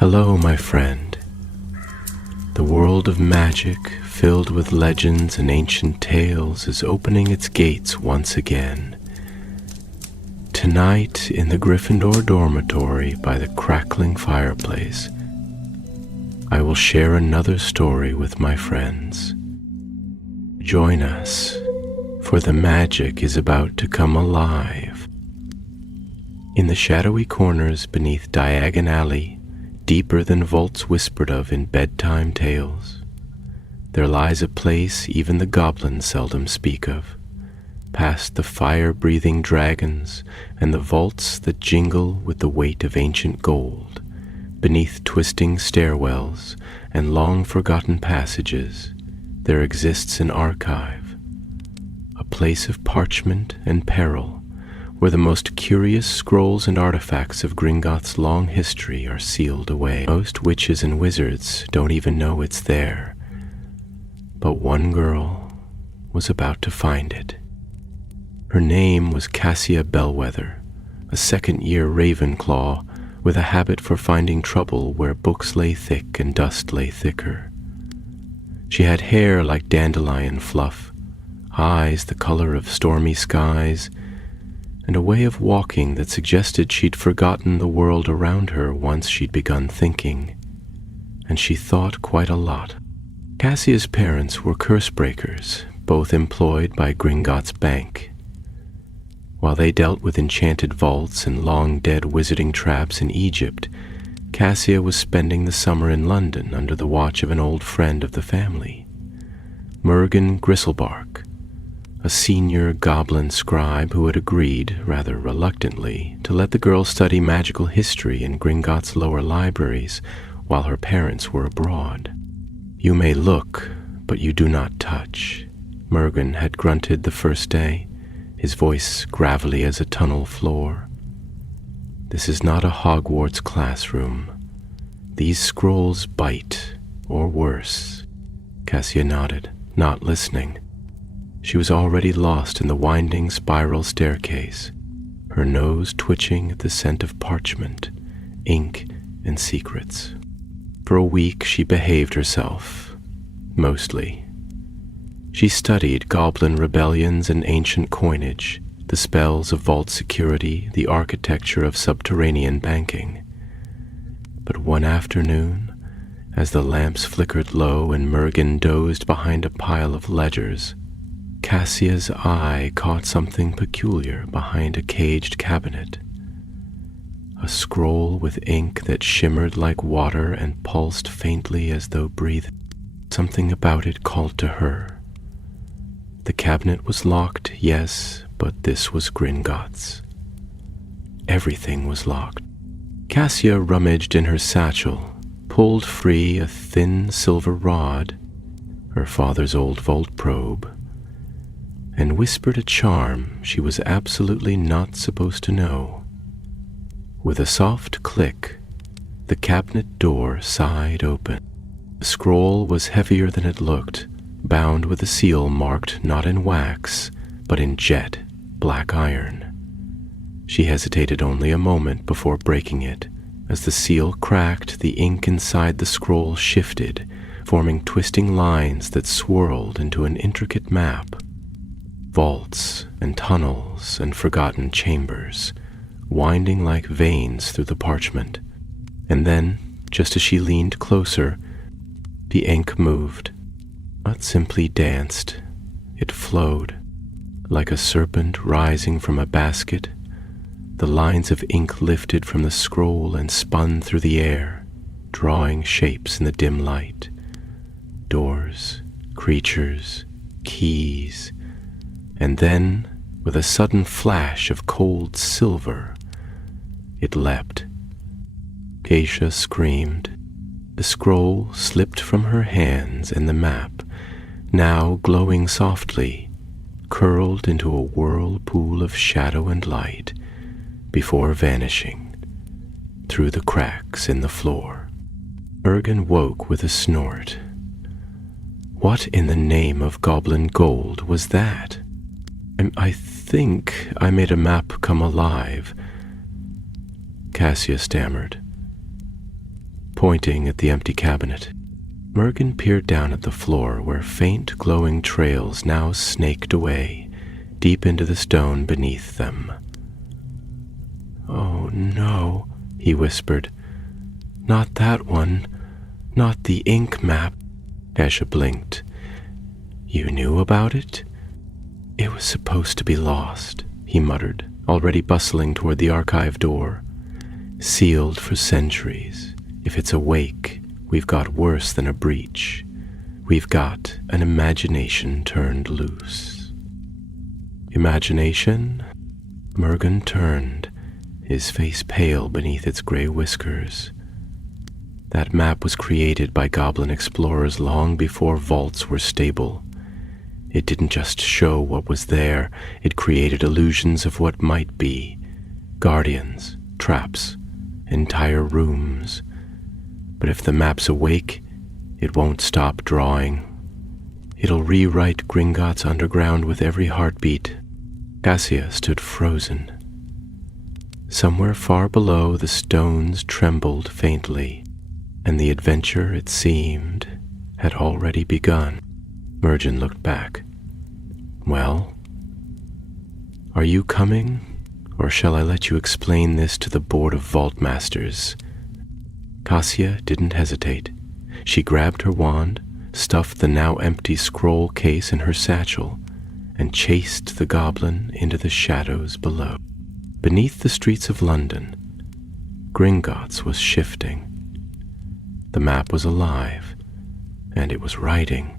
Hello, my friend. The world of magic, filled with legends and ancient tales, is opening its gates once again. Tonight, in the Gryffindor dormitory by the crackling fireplace, I will share another story with my friends. Join us, for the magic is about to come alive. In the shadowy corners beneath Diagon Alley, deeper than vaults whispered of in bedtime tales, there lies a place even the goblins seldom speak of, past the fire-breathing dragons and the vaults that jingle with the weight of ancient gold, beneath twisting stairwells and long-forgotten passages, there exists an archive, a place of parchment and peril, where the most curious scrolls and artifacts of Gringotts' long history are sealed away. Most witches and wizards don't even know it's there, but one girl was about to find it. Her name was Cassia Bellwether, a second-year Ravenclaw with a habit for finding trouble where books lay thick and dust lay thicker. She had hair like dandelion fluff, eyes the color of stormy skies, and a way of walking that suggested she'd forgotten the world around her once she'd begun thinking, and she thought quite a lot. Cassia's parents were curse breakers, both employed by Gringotts Bank. While they dealt with enchanted vaults and long-dead wizarding traps in Egypt, Cassia was spending the summer in London under the watch of an old friend of the family, Mergen Gristlebark, a senior goblin scribe who had agreed, rather reluctantly, to let the girl study magical history in Gringotts' lower libraries while her parents were abroad. "You may look, but you do not touch," Mergen had grunted the first day, his voice gravelly as a tunnel floor. "This is not a Hogwarts classroom. These scrolls bite, or worse." Cassia nodded, not listening. She was already lost in the winding spiral staircase, her nose twitching at the scent of parchment, ink, and secrets. For a week she behaved herself, mostly. She studied goblin rebellions and ancient coinage, the spells of vault security, the architecture of subterranean banking. But one afternoon, as the lamps flickered low and Mergen dozed behind a pile of ledgers, Cassia's eye caught something peculiar behind a caged cabinet. A scroll with ink that shimmered like water and pulsed faintly as though breathing. Something about it called to her. The cabinet was locked, yes, but this was Gringotts. Everything was locked. Cassia rummaged in her satchel, pulled free a thin silver rod, her father's old vault probe, and whispered a charm she was absolutely not supposed to know. With a soft click, the cabinet door sighed open. The scroll was heavier than it looked, bound with a seal marked not in wax, but in jet black iron. She hesitated only a moment before breaking it. As the seal cracked, the ink inside the scroll shifted, forming twisting lines that swirled into an intricate map. Vaults and tunnels and forgotten chambers, winding like veins through the parchment. And then, just as she leaned closer, the ink moved. Not simply danced, it flowed. Like a serpent rising from a basket, the lines of ink lifted from the scroll and spun through the air, drawing shapes in the dim light. Doors, creatures, keys, and then, with a sudden flash of cold silver, it leapt. Acacia screamed. The scroll slipped from her hands, and the map, now glowing softly, curled into a whirlpool of shadow and light before vanishing through the cracks in the floor. Mergen woke with a snort. What in the name of goblin gold was that? I think I made a map come alive, Cassia stammered. pointing at the empty cabinet. Mergen peered down at the floor where faint glowing trails now snaked away, deep into the stone beneath them. "Oh no," he whispered. "Not that one. Not the ink map." Kasha blinked. "You knew about it?" "It was supposed to be lost," he muttered, already bustling toward the archive door. "Sealed for centuries. If it's awake, we've got worse than a breach. We've got an imagination turned loose." "Imagination?" Mergen turned, his face pale beneath its gray whiskers. That map was created by goblin explorers long before vaults were stable. It didn't just show what was there, it created illusions of what might be. Guardians, traps, entire rooms. But if the map's awake, it won't stop drawing. It'll rewrite Gringotts underground with every heartbeat. Cassia stood frozen. Somewhere far below, the stones trembled faintly, and the adventure, it seemed, had already begun. Mergen looked back. "Well? Are you coming, or shall I let you explain this to the Board of Vault Masters?" Cassia didn't hesitate. She grabbed her wand, stuffed the now empty scroll case in her satchel, and chased the goblin into the shadows below. Beneath the streets of London, Gringotts was shifting. The map was alive, and it was writing.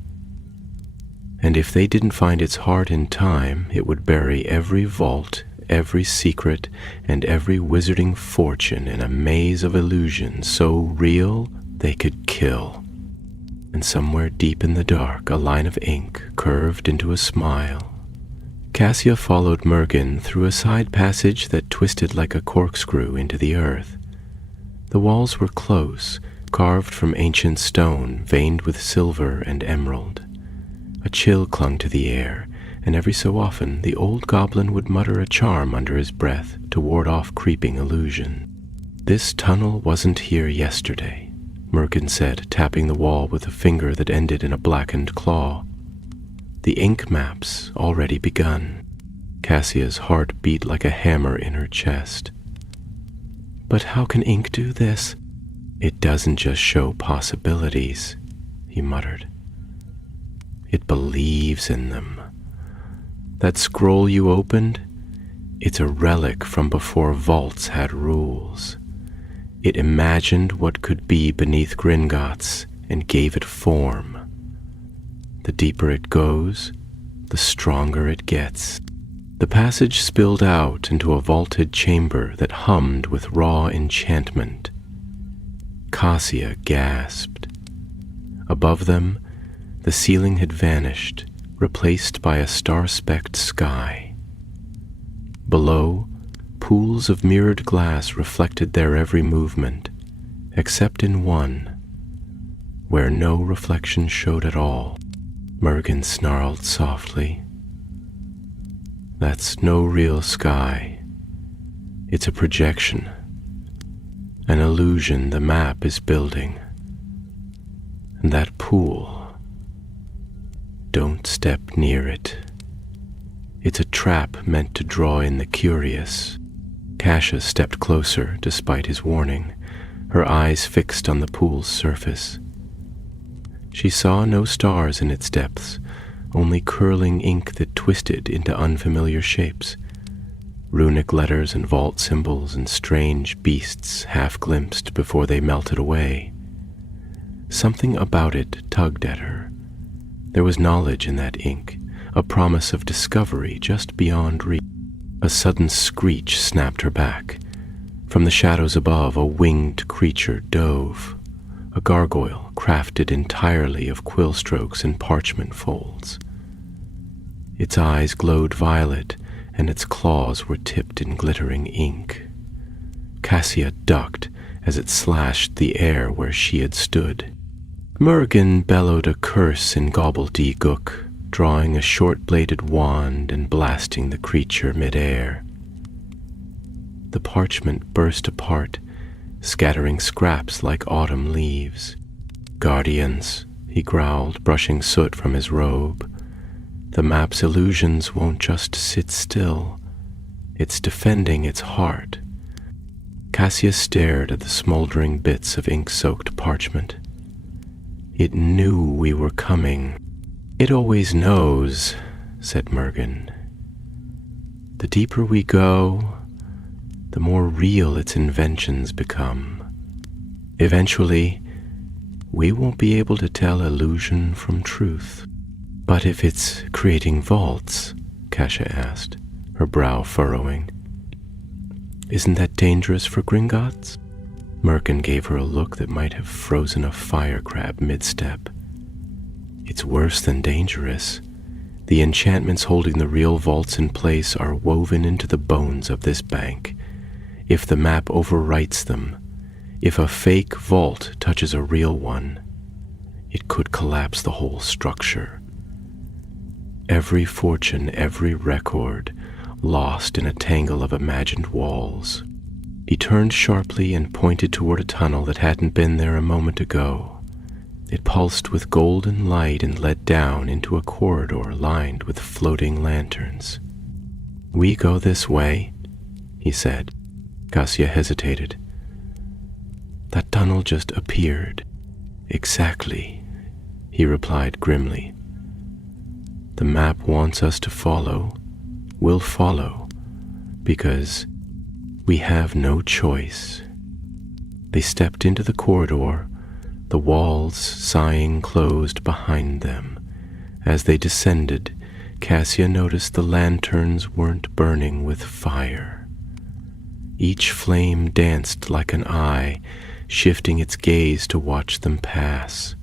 And if they didn't find its heart in time, it would bury every vault, every secret, and every wizarding fortune in a maze of illusion so real they could kill. And somewhere deep in the dark, a line of ink curved into a smile. Cassia followed Mergen through a side passage that twisted like a corkscrew into the earth. The walls were close, carved from ancient stone, veined with silver and emerald. A chill clung to the air, and every so often the old goblin would mutter a charm under his breath to ward off creeping illusion. "This tunnel wasn't here yesterday," Mergen said, tapping the wall with a finger that ended in a blackened claw. "The ink map's already begun." Cassia's heart beat like a hammer in her chest. "But how can ink do this?" "It doesn't just show possibilities," he muttered. "It believes in them. That scroll you opened, it's a relic from before vaults had rules. It imagined what could be beneath Gringotts and gave it form. The deeper it goes, the stronger it gets." The passage spilled out into a vaulted chamber that hummed with raw enchantment. Cassia gasped. Above them, the ceiling had vanished, replaced by a star-specked sky. Below, pools of mirrored glass reflected their every movement, except in one, where no reflection showed at all. Mergen snarled softly. "That's no real sky. It's a projection, an illusion the map is building. And that pool, don't step near it. It's a trap meant to draw in the curious." Cassia stepped closer despite his warning, her eyes fixed on the pool's surface. She saw no stars in its depths, only curling ink that twisted into unfamiliar shapes. Runic letters and vault symbols and strange beasts half glimpsed before they melted away. Something about it tugged at her. There was knowledge in that ink, a promise of discovery just beyond reach. A sudden screech snapped her back. From the shadows above, a winged creature dove, a gargoyle crafted entirely of quill strokes and parchment folds. Its eyes glowed violet, and its claws were tipped in glittering ink. Cassia ducked as it slashed the air where she had stood. Mergen bellowed a curse in gobbledygook, drawing a short-bladed wand and blasting the creature mid-air. The parchment burst apart, scattering scraps like autumn leaves. "Guardians," he growled, brushing soot from his robe. "The map's illusions won't just sit still. It's defending its heart." Cassia stared at the smoldering bits of ink-soaked parchment. "It knew we were coming." "It always knows," said Mergen. "The deeper we go, the more real its inventions become. Eventually, we won't be able to tell illusion from truth." "But if it's creating vaults," Kasia asked, her brow furrowing, "isn't that dangerous for Gringotts?" Merkin gave her a look that might have frozen a fire crab mid-step. "It's worse than dangerous. The enchantments holding the real vaults in place are woven into the bones of this bank. If the map overwrites them, if a fake vault touches a real one, it could collapse the whole structure. Every fortune, every record, lost in a tangle of imagined walls." He turned sharply and pointed toward a tunnel that hadn't been there a moment ago. It pulsed with golden light and led down into a corridor lined with floating lanterns. "We go this way," he said. Cassia hesitated. "That tunnel just appeared." "Exactly," he replied grimly. "The map wants us to follow. We'll follow, because we have no choice." They stepped into the corridor, the walls sighing closed behind them. As they descended, Cassia noticed the lanterns weren't burning with fire. Each flame danced like an eye, shifting its gaze to watch them pass.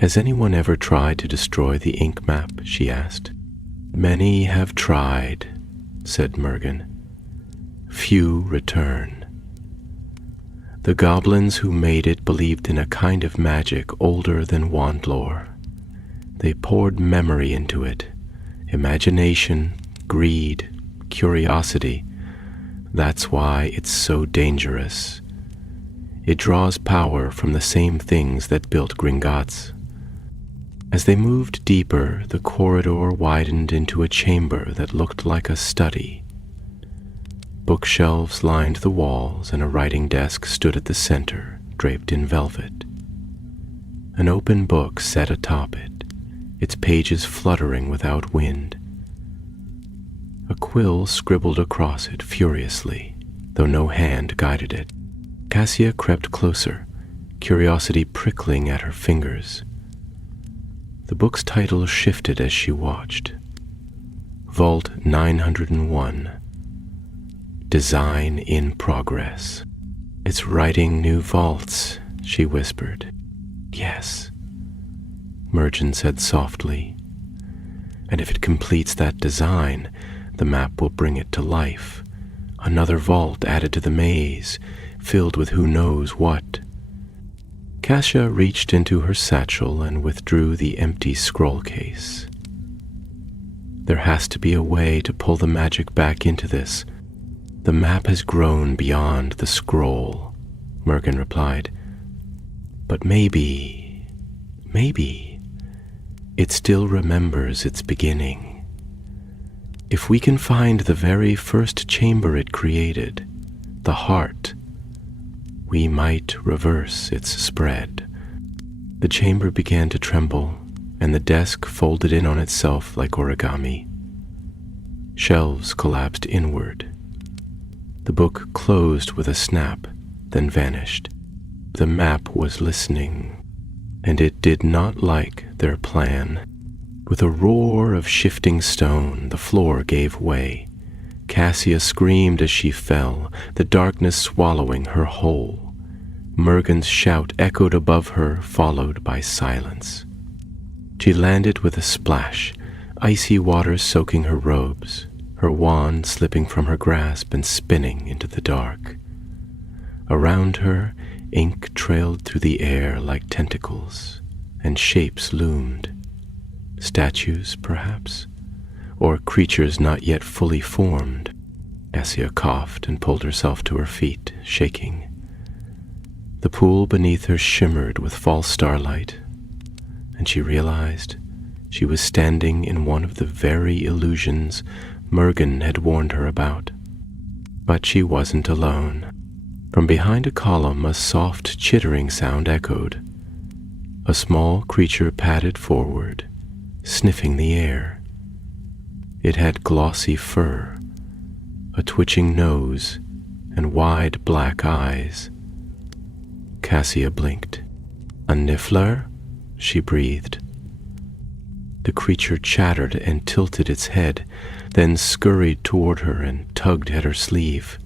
"Has anyone ever tried to destroy the ink map?" she asked. "Many have tried," said Mergen. "Few return. The goblins who made it believed in a kind of magic older than wand lore. They poured memory into it, imagination, greed, curiosity. That's why it's so dangerous. It draws power from the same things that built Gringotts." As they moved deeper, the corridor widened into a chamber that looked like a study. Bookshelves lined the walls, and a writing desk stood at the center, draped in velvet. An open book sat atop it, its pages fluttering without wind. A quill scribbled across it furiously, though no hand guided it. Cassia crept closer, curiosity prickling at her fingers. The book's title shifted as she watched. Vault 901. Design in Progress. "It's writing new vaults," she whispered. "Yes," Mergen said softly. "And if it completes that design, the map will bring it to life. Another vault added to the maze, filled with who knows what." Cassia reached into her satchel and withdrew the empty scroll case. "There has to be a way to pull the magic back into this. The map has grown beyond the scroll," Mergen replied. "But maybe, it still remembers its beginning. If we can find the very first chamber it created, the heart, we might reverse its spread." The chamber began to tremble, and the desk folded in on itself like origami. Shelves collapsed inward. The book closed with a snap, then vanished. The map was listening, and it did not like their plan. With a roar of shifting stone, the floor gave way. Cassia screamed as she fell, the darkness swallowing her whole. Mergen's shout echoed above her, followed by silence. She landed with a splash, icy water soaking her robes, her wand slipping from her grasp and spinning into the dark. Around her, ink trailed through the air like tentacles, and shapes loomed. Statues, perhaps, or creatures not yet fully formed. Cassia coughed and pulled herself to her feet, shaking. The pool beneath her shimmered with false starlight, and she realized she was standing in one of the very illusions Mergen had warned her about. But she wasn't alone. From behind a column, a soft chittering sound echoed. A small creature padded forward, sniffing the air. It had glossy fur, a twitching nose, and wide black eyes. Cassia blinked. "A niffler?" she breathed. The creature chattered and tilted its head, then scurried toward her and tugged at her sleeve.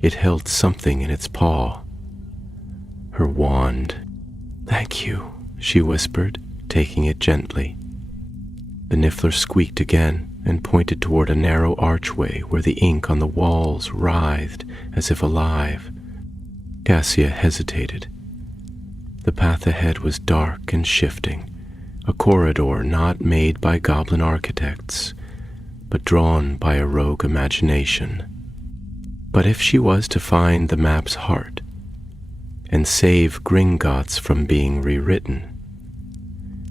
It held something in its paw. Her wand. "Thank you," she whispered, taking it gently. The niffler squeaked again and pointed toward a narrow archway where the ink on the walls writhed as if alive. Cassia hesitated. The path ahead was dark and shifting, a corridor not made by goblin architects, but drawn by a rogue imagination. But if she was to find the map's heart and save Gringotts from being rewritten,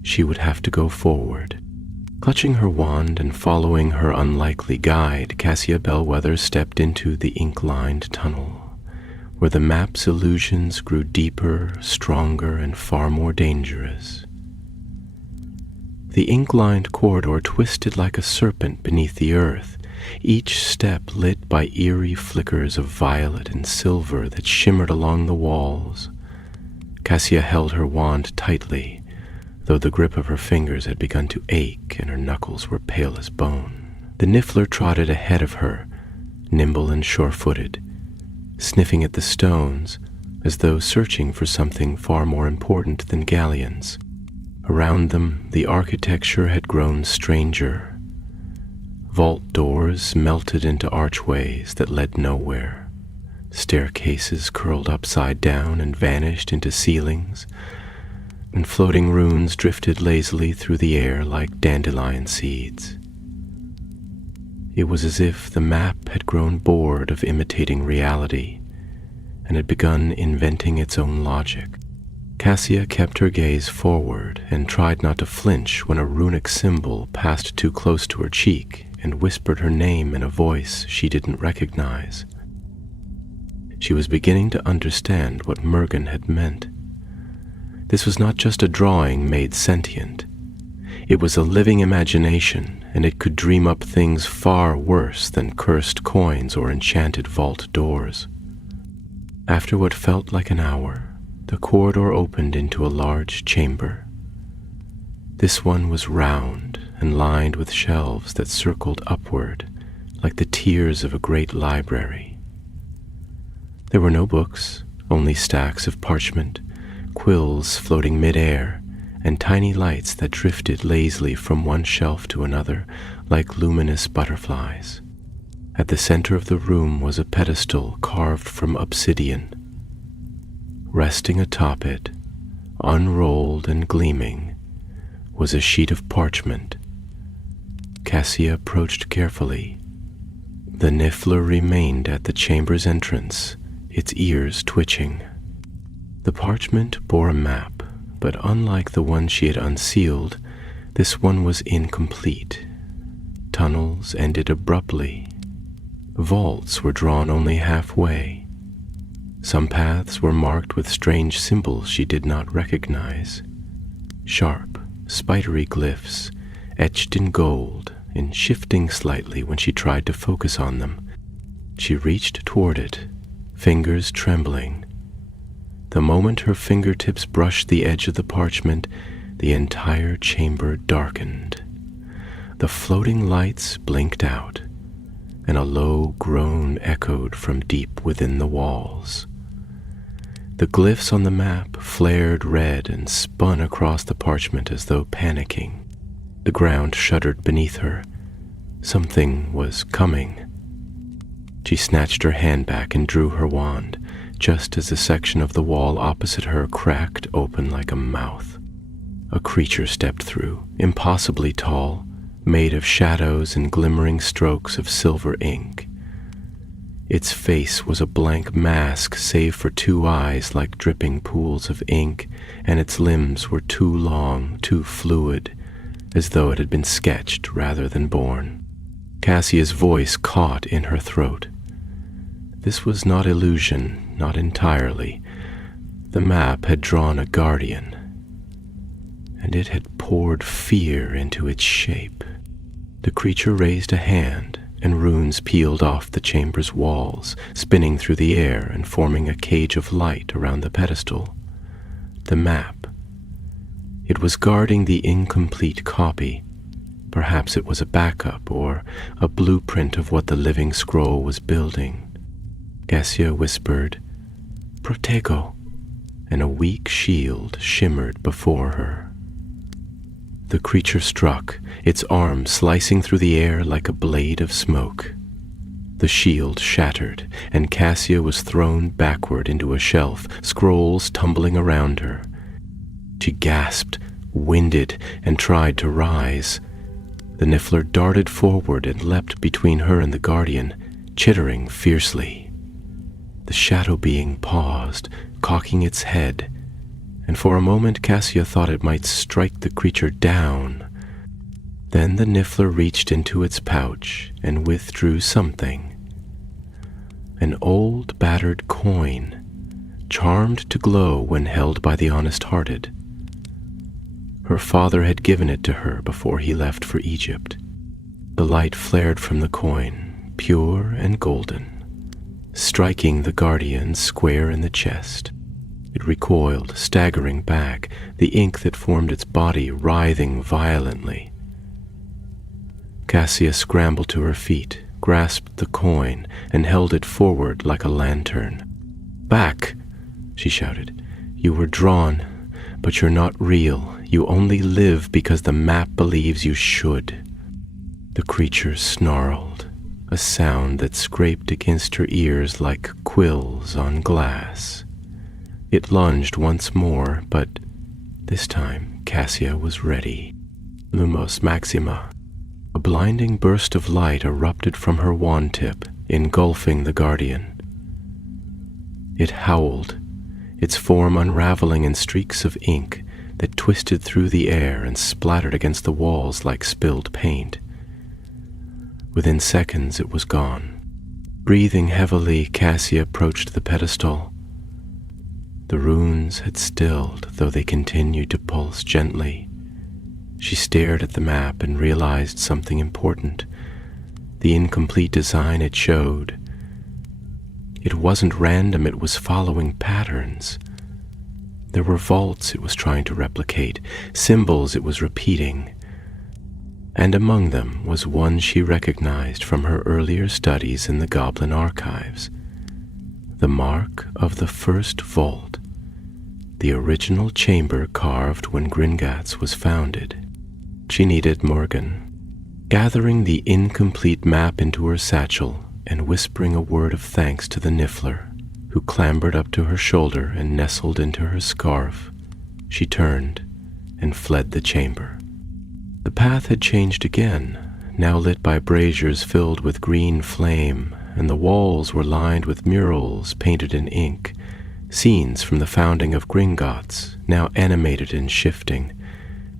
she would have to go forward. Clutching her wand and following her unlikely guide, Cassia Bellwether stepped into the ink-lined tunnel, where the map's illusions grew deeper, stronger, and far more dangerous. The ink-lined corridor twisted like a serpent beneath the earth, each step lit by eerie flickers of violet and silver that shimmered along the walls. Cassia held her wand tightly, though the grip of her fingers had begun to ache and her knuckles were pale as bone. The niffler trotted ahead of her, nimble and sure-footed, sniffing at the stones as though searching for something far more important than galleons. Around them, the architecture had grown stranger. Vault doors melted into archways that led nowhere. Staircases curled upside down and vanished into ceilings, and floating runes drifted lazily through the air like dandelion seeds. It was as if the map had grown bored of imitating reality and had begun inventing its own logic. Cassia kept her gaze forward and tried not to flinch when a runic symbol passed too close to her cheek and whispered her name in a voice she didn't recognize. She was beginning to understand what Mergen had meant. This was not just a drawing made sentient. It was a living imagination, and it could dream up things far worse than cursed coins or enchanted vault doors. After what felt like an hour, the corridor opened into a large chamber. This one was round and lined with shelves that circled upward like the tiers of a great library. There were no books, only stacks of parchment, quills floating mid-air, and tiny lights that drifted lazily from one shelf to another like luminous butterflies. At the center of the room was a pedestal carved from obsidian. Resting atop it, unrolled and gleaming, was a sheet of parchment. Cassia approached carefully. The niffler remained at the chamber's entrance, its ears twitching. The parchment bore a map, but unlike the one she had unsealed, this one was incomplete. Tunnels ended abruptly. Vaults were drawn only halfway. Some paths were marked with strange symbols she did not recognize. Sharp, spidery glyphs, etched in gold and shifting slightly when she tried to focus on them. She reached toward it, fingers trembling. The moment her fingertips brushed the edge of the parchment, the entire chamber darkened. The floating lights blinked out, and a low groan echoed from deep within the walls. The glyphs on the map flared red and spun across the parchment as though panicking. The ground shuddered beneath her. Something was coming. She snatched her hand back and drew her wand, just as a section of the wall opposite her cracked open like a mouth. A creature stepped through, impossibly tall, made of shadows and glimmering strokes of silver ink. Its face was a blank mask save for two eyes like dripping pools of ink, and its limbs were too long, too fluid, as though it had been sketched rather than born. Cassia's voice caught in her throat. This was not illusion, not entirely. The map had drawn a guardian, and it had poured fear into its shape. The creature raised a hand, and runes peeled off the chamber's walls, spinning through the air and forming a cage of light around the pedestal. The map. It was guarding the incomplete copy. Perhaps it was a backup or a blueprint of what the living scroll was building. Cassia whispered, "Protego," and a weak shield shimmered before her. The creature struck, its arm slicing through the air like a blade of smoke. The shield shattered, and Cassia was thrown backward into a shelf, scrolls tumbling around her. She gasped, winded, and tried to rise. The Niffler darted forward and leapt between her and the Guardian, chittering fiercely. The shadow being paused, cocking its head, and for a moment Cassia thought it might strike the creature down. Then the Niffler reached into its pouch and withdrew something. An old battered coin, charmed to glow when held by the honest-hearted. Her father had given it to her before he left for Egypt. The light flared from the coin, pure and golden, striking the Guardian square in the chest. It recoiled, staggering back, the ink that formed its body writhing violently. Cassia scrambled to her feet, grasped the coin, and held it forward like a lantern. "Back!" she shouted. "You were drawn, but you're not real. You only live because the map believes you should." The creature snarled, a sound that scraped against her ears like quills on glass. It lunged once more, but this time Cassia was ready. Lumos Maxima. A blinding burst of light erupted from her wand tip, engulfing the Guardian. It howled, its form unraveling in streaks of ink that twisted through the air and splattered against the walls like spilled paint. Within seconds it was gone. Breathing heavily, Cassia approached the pedestal. The runes had stilled, though they continued to pulse gently. She stared at the map and realized something important. The incomplete design it showed. It wasn't random, it was following patterns. There were vaults it was trying to replicate, symbols it was repeating. And among them was one she recognized from her earlier studies in the Goblin archives. The mark of the first vault, the original chamber carved when Gringotts was founded. She needed Morgan. Gathering the incomplete map into her satchel and whispering a word of thanks to the Niffler, who clambered up to her shoulder and nestled into her scarf, she turned and fled the chamber. The path had changed again, now lit by braziers filled with green flame, and the walls were lined with murals painted in ink, scenes from the founding of Gringotts, now animated and shifting,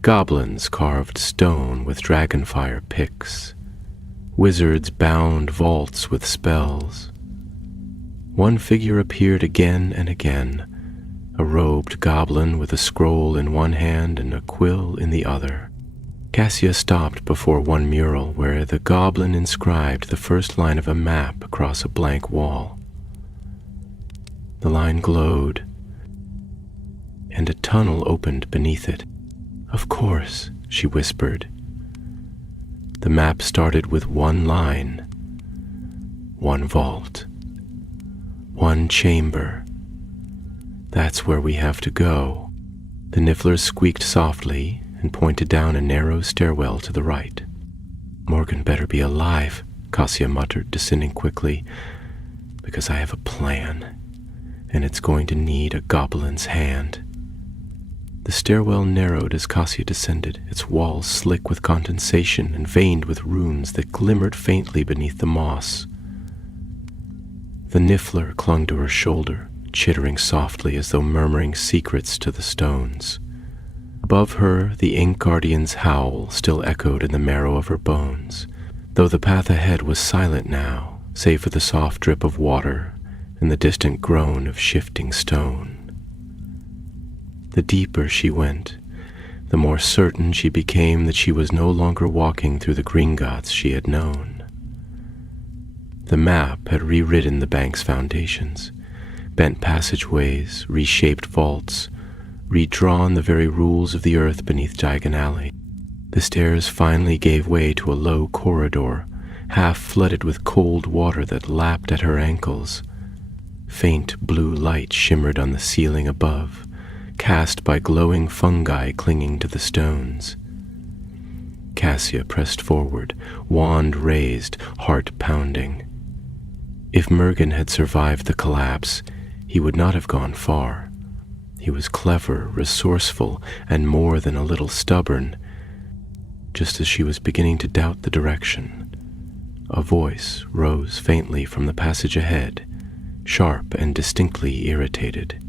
goblins carved stone with dragonfire picks, wizards bound vaults with spells. One figure appeared again and again, a robed goblin with a scroll in one hand and a quill in the other. Cassia stopped before one mural where the goblin inscribed the first line of a map across a blank wall. The line glowed, and a tunnel opened beneath it. "Of course," she whispered. The map started with one line, one vault, one chamber. "That's where we have to go." The Niffler squeaked softly and pointed down a narrow stairwell to the right. "Morgan better be alive," Cassia muttered, descending quickly, "because I have a plan, and it's going to need a goblin's hand." The stairwell narrowed as Cassia descended, its walls slick with condensation and veined with runes that glimmered faintly beneath the moss. The niffler clung to her shoulder, chittering softly as though murmuring secrets to the stones. Above her, the ink guardian's howl still echoed in the marrow of her bones, though the path ahead was silent now, save for the soft drip of water and the distant groan of shifting stone. The deeper she went, the more certain she became that she was no longer walking through the Gringotts she had known. The map had rewritten the bank's foundations, bent passageways, reshaped vaults, redrawn the very rules of the earth beneath Diagon Alley. The stairs finally gave way to a low corridor, half flooded with cold water that lapped at her ankles. Faint blue light shimmered on the ceiling above, cast by glowing fungi clinging to the stones. Cassia pressed forward, wand raised, heart pounding. If Mergen had survived the collapse, he would not have gone far. He was clever, resourceful, and more than a little stubborn. Just as she was beginning to doubt the direction, a voice rose faintly from the passage ahead, sharp and distinctly irritated.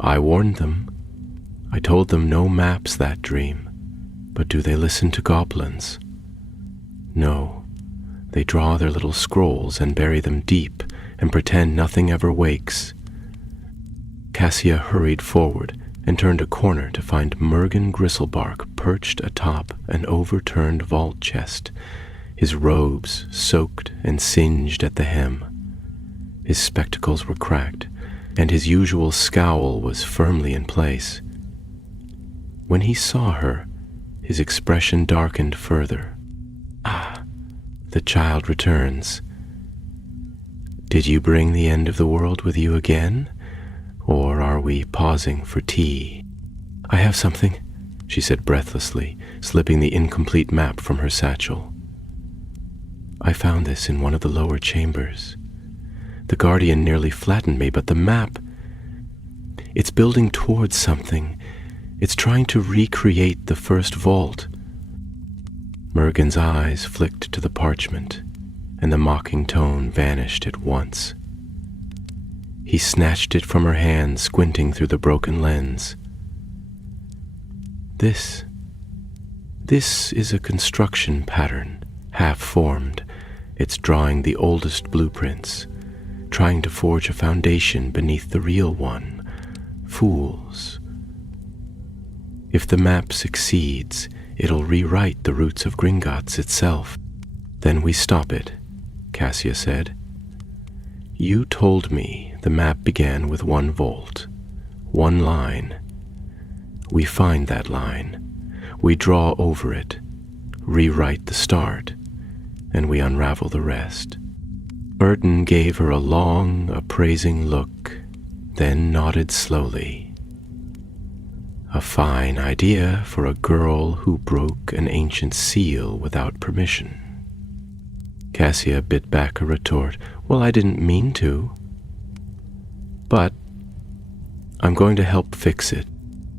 I warned them. I told them no maps that dream. But do they listen to goblins? No. They draw their little scrolls and bury them deep and pretend nothing ever wakes. Cassia hurried forward and turned a corner to find Mergen Gristlebark perched atop an overturned vault chest, his robes soaked and singed at the hem. His spectacles were cracked, and his usual scowl was firmly in place. When he saw her, his expression darkened further. Ah, the child returns. Did you bring the end of the world with you again? Or are we pausing for tea? I have something, she said breathlessly, slipping the incomplete map from her satchel. I found this in one of the lower chambers. The guardian nearly flattened me, but the map, it's building towards something. It's trying to recreate the first vault. Mergen's eyes flicked to the parchment, and the mocking tone vanished at once. He snatched it from her hand, squinting through the broken lens. This is a construction pattern, half-formed. It's drawing the oldest blueprints, trying to forge a foundation beneath the real one. Fools. If the map succeeds, it'll rewrite the roots of Gringotts itself. Then we stop it, Cassia said. You told me the map began with one vault, one line. We find that line, we draw over it, rewrite the start, and we unravel the rest. Merton gave her a long, appraising look, then nodded slowly. A fine idea for a girl who broke an ancient seal without permission. Cassia bit back a retort. Well, I didn't mean to. But I'm going to help fix it.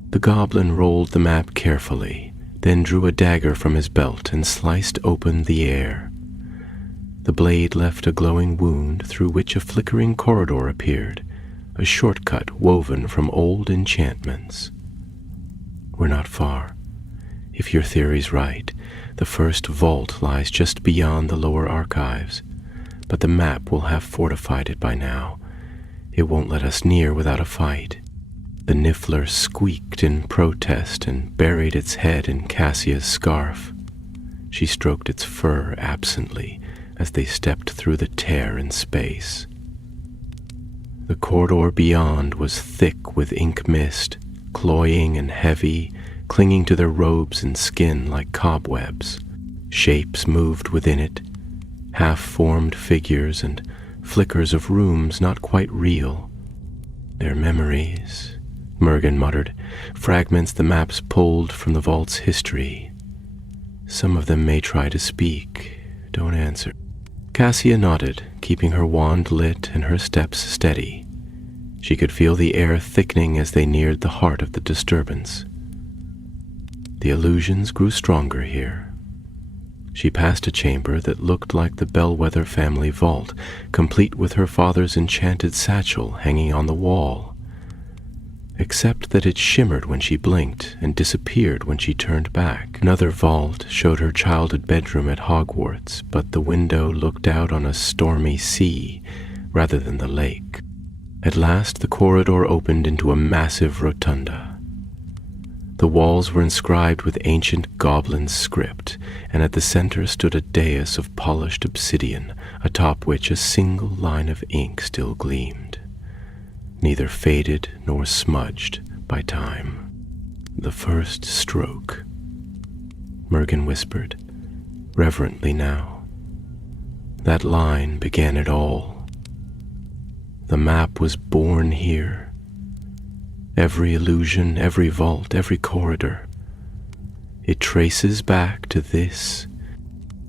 The goblin rolled the map carefully, then drew a dagger from his belt and sliced open the air. The blade left a glowing wound through which a flickering corridor appeared, a shortcut woven from old enchantments. We're not far. If your theory's right, the first vault lies just beyond the lower archives, but the map will have fortified it by now. It won't let us near without a fight. The niffler squeaked in protest and buried its head in Cassia's scarf. She stroked its fur absently as they stepped through the tear in space. The corridor beyond was thick with ink mist, cloying and heavy, clinging to their robes and skin like cobwebs. Shapes moved within it, half-formed figures and flickers of rooms not quite real. Their memories, Mergen muttered, fragments the maps pulled from the vault's history. Some of them may try to speak. Don't answer. Cassia nodded, keeping her wand lit and her steps steady. She could feel the air thickening as they neared the heart of the disturbance. The illusions grew stronger here. She passed a chamber that looked like the Bellwether family vault, complete with her father's enchanted satchel hanging on the wall, except that it shimmered when she blinked and disappeared when she turned back. Another vault showed her childhood bedroom at Hogwarts, but the window looked out on a stormy sea rather than the lake. At last the corridor opened into a massive rotunda. The walls were inscribed with ancient goblin script, and at the center stood a dais of polished obsidian, atop which a single line of ink still gleamed, neither faded nor smudged by time. "The first stroke," Mergen whispered, reverently now. "That line began it all. The map was born here. Every illusion, every vault, every corridor. It traces back to this."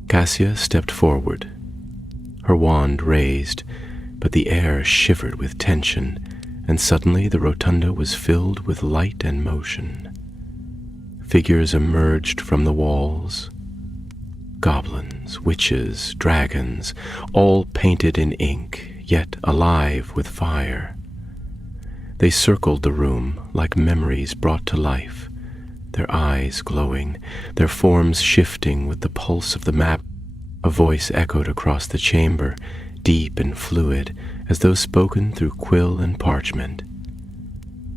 Cassia stepped forward, her wand raised, but the air shivered with tension, and suddenly the rotunda was filled with light and motion. Figures emerged from the walls. Goblins, witches, dragons, all painted in ink, yet alive with fire. They circled the room like memories brought to life, their eyes glowing, their forms shifting with the pulse of the map. A voice echoed across the chamber, deep and fluid, as though spoken through quill and parchment.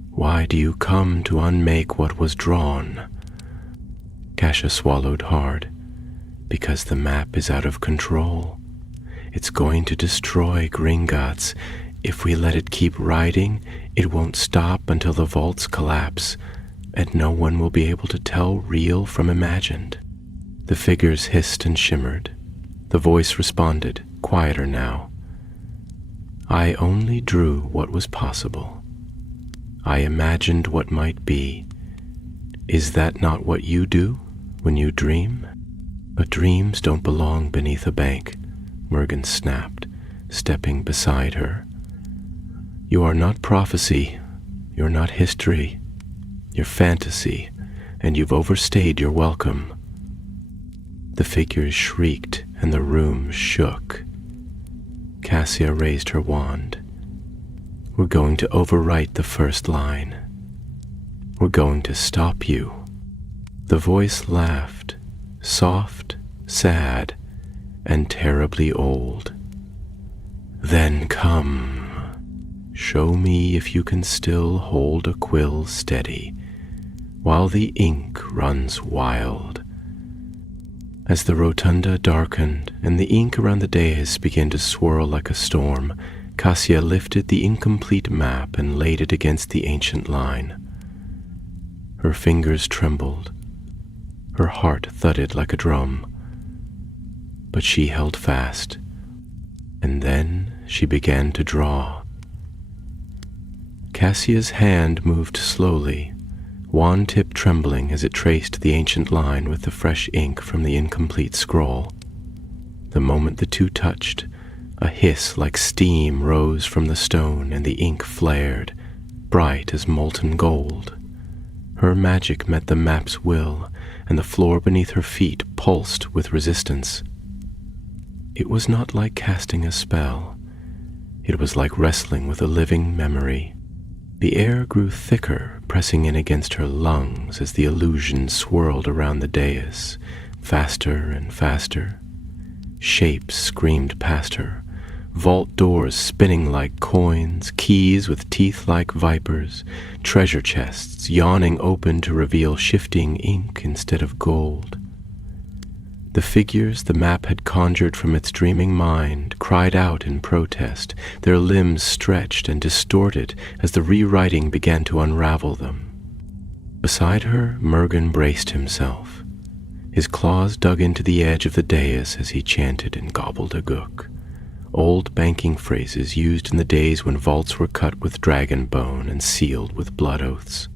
"Why do you come to unmake what was drawn?" Cassia swallowed hard. "Because the map is out of control. It's going to destroy Gringotts. If we let it keep riding, it won't stop until the vaults collapse, and no one will be able to tell real from imagined." The figures hissed and shimmered. The voice responded, quieter now. "I only drew what was possible. I imagined what might be. Is that not what you do when you dream?" "But dreams don't belong beneath a bank," Mergen snapped, stepping beside her. "You are not prophecy, you're not history, you're fantasy, and you've overstayed your welcome." The figures shrieked and the room shook. Cassia raised her wand. "We're going to overwrite the first line. We're going to stop you." The voice laughed, soft, sad, and terribly old. "Then come. Show me if you can still hold a quill steady while the ink runs wild." As the rotunda darkened and the ink around the dais began to swirl like a storm, Cassia lifted the incomplete map and laid it against the ancient line. Her fingers trembled. Her heart thudded like a drum. But she held fast, and then she began to draw. Cassia's hand moved slowly, wand tip trembling as it traced the ancient line with the fresh ink from the incomplete scroll. The moment the two touched, a hiss like steam rose from the stone and the ink flared, bright as molten gold. Her magic met the map's will, and the floor beneath her feet pulsed with resistance. It was not like casting a spell. It was like wrestling with a living memory. The air grew thicker, pressing in against her lungs as the illusion swirled around the dais, faster and faster. Shapes screamed past her, vault doors spinning like coins, keys with teeth like vipers, treasure chests yawning open to reveal shifting ink instead of gold. The figures the map had conjured from its dreaming mind cried out in protest, their limbs stretched and distorted as the rewriting began to unravel them. Beside her, Mergen braced himself. His claws dug into the edge of the dais as he chanted in gobbledygook, old banking phrases used in the days when vaults were cut with dragon bone and sealed with blood oaths.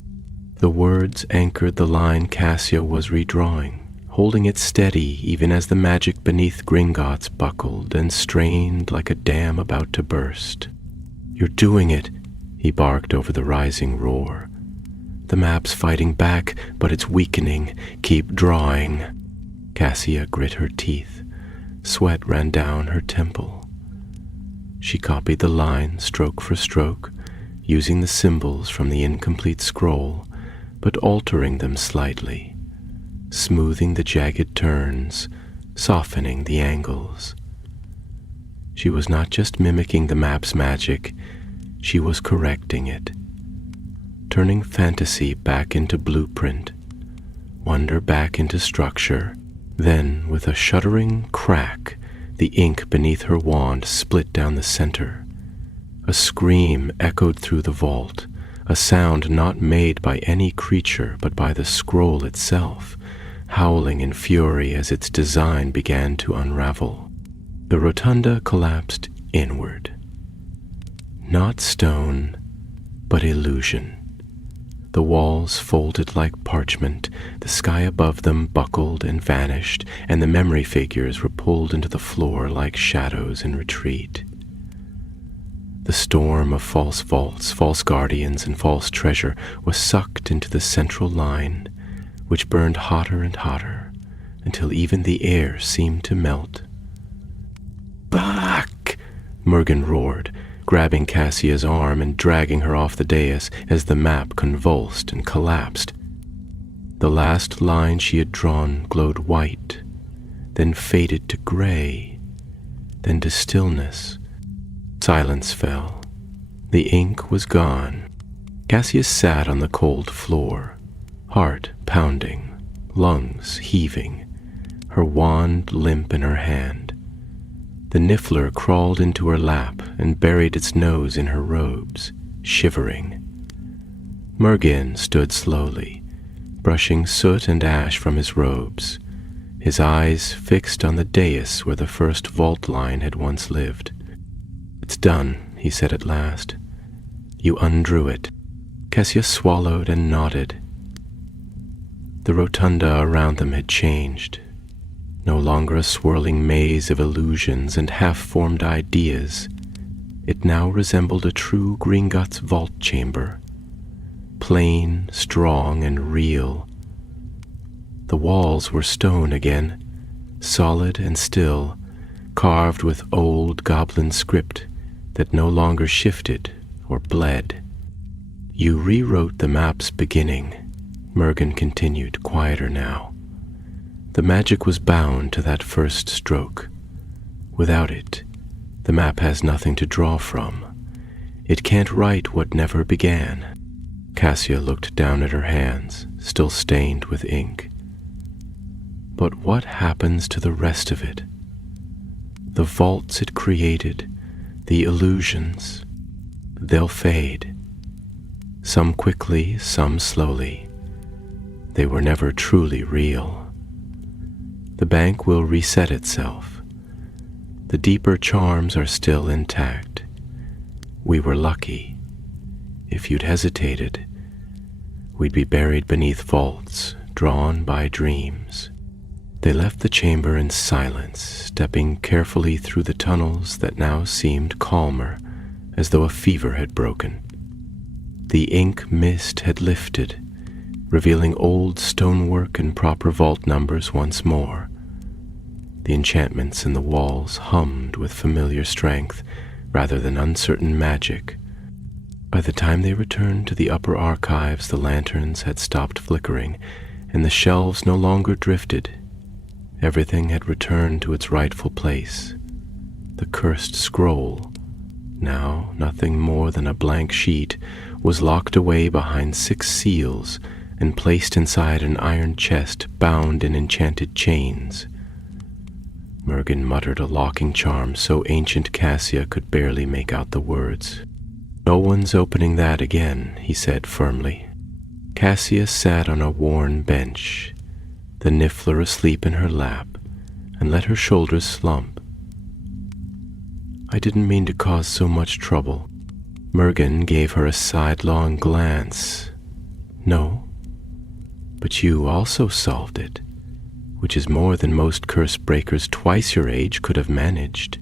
The words anchored the line Cassia was redrawing, holding it steady even as the magic beneath Gringotts buckled and strained like a dam about to burst. "You're doing it," he barked over the rising roar. "The map's fighting back, but it's weakening. Keep drawing." Cassia grit her teeth. Sweat ran down her temple. She copied the line stroke for stroke, using the symbols from the incomplete scroll, but altering them slightly, smoothing the jagged turns, softening the angles. She was not just mimicking the map's magic, she was correcting it, turning fantasy back into blueprint, wonder back into structure. Then, with a shuddering crack, the ink beneath her wand split down the center. A scream echoed through the vault, a sound not made by any creature but by the scroll itself, howling in fury as its design began to unravel. The rotunda collapsed inward. Not stone, but illusion. The walls folded like parchment, the sky above them buckled and vanished, and the memory figures were pulled into the floor like shadows in retreat. The storm of false vaults, false guardians, and false treasure was sucked into the central line, which burned hotter and hotter, until even the air seemed to melt. "Back!" Mergen roared, grabbing Cassia's arm and dragging her off the dais as the map convulsed and collapsed. The last line she had drawn glowed white, then faded to gray, then to stillness. Silence fell. The ink was gone. Cassia sat on the cold floor, heart pounding, lungs heaving, her wand limp in her hand. The niffler crawled into her lap and buried its nose in her robes, shivering. Mergen stood slowly, brushing soot and ash from his robes, his eyes fixed on the dais where the first vault line had once lived. "It's done," he said at last. "You undrew it." Cassia swallowed and nodded. The rotunda around them had changed. No longer a swirling maze of illusions and half-formed ideas. It now resembled a true Gringotts vault chamber, plain, strong, and real. The walls were stone again, solid and still, carved with old goblin script that no longer shifted or bled. "You rewrote the map's beginning," Mergen continued, quieter now. "The magic was bound to that first stroke. Without it, the map has nothing to draw from. It can't write what never began." Cassia looked down at her hands, still stained with ink. "But what happens to the rest of it? The vaults it created, the illusions, they'll fade. Some quickly, some slowly. They were never truly real. The bank will reset itself. The deeper charms are still intact. We were lucky. If you'd hesitated, we'd be buried beneath vaults, drawn by dreams." They left the chamber in silence, stepping carefully through the tunnels that now seemed calmer, as though a fever had broken. The ink mist had lifted, revealing old stonework and proper vault numbers once more. The enchantments in the walls hummed with familiar strength rather than uncertain magic. By the time they returned to the upper archives, the lanterns had stopped flickering, and the shelves no longer drifted. Everything had returned to its rightful place. The cursed scroll, now nothing more than a blank sheet, was locked away behind 6 seals and placed inside an iron chest bound in enchanted chains. Mergen muttered a locking charm so ancient Cassia could barely make out the words. "No one's opening that again," he said firmly. Cassia sat on a worn bench, the niffler asleep in her lap, and let her shoulders slump. "I didn't mean to cause so much trouble." Mergen gave her a sidelong glance. "No, but you also solved it, which is more than most curse breakers twice your age could have managed."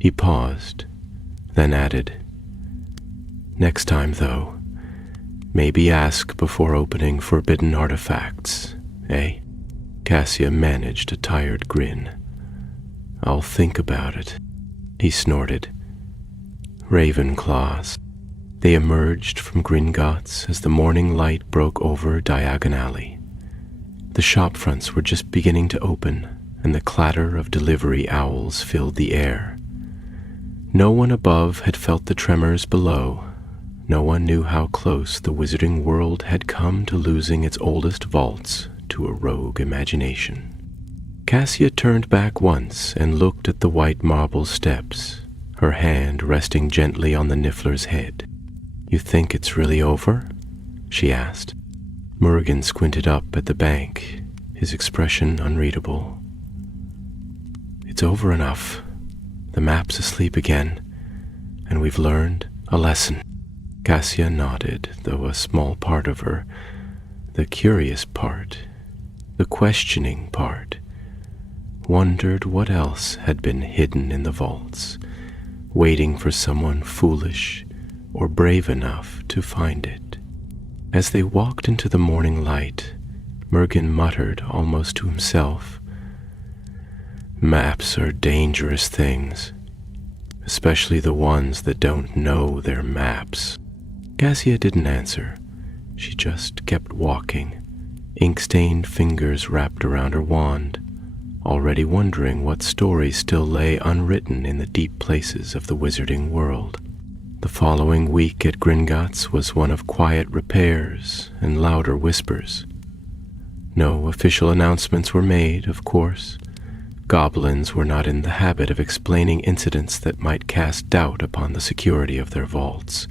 He paused, then added, "Next time, though, maybe ask before opening forbidden artifacts, eh?" Cassia managed a tired grin. "I'll think about it," he snorted. Ravenclaws. They emerged from Gringotts as the morning light broke over Diagon Alley. The shop fronts were just beginning to open, and the clatter of delivery owls filled the air. No one above had felt the tremors below. No one knew how close the wizarding world had come to losing its oldest vaults to a rogue imagination. Cassia turned back once and looked at the white marble steps, her hand resting gently on the Niffler's head. "You think it's really over?" she asked. Mergen squinted up at the bank, his expression unreadable. "It's over enough. The map's asleep again, and we've learned a lesson." Cassia nodded, though a small part of her, the curious part, the questioning part, wondered what else had been hidden in the vaults, waiting for someone foolish or brave enough to find it. As they walked into the morning light, Mergen muttered almost to himself, "Maps are dangerous things, especially the ones that don't know they're maps." Cassia didn't answer. She just kept walking, ink-stained fingers wrapped around her wand, already wondering what stories still lay unwritten in the deep places of the wizarding world. The following week at Gringotts was one of quiet repairs and louder whispers. No official announcements were made, of course. Goblins were not in the habit of explaining incidents that might cast doubt upon the security of their vaults,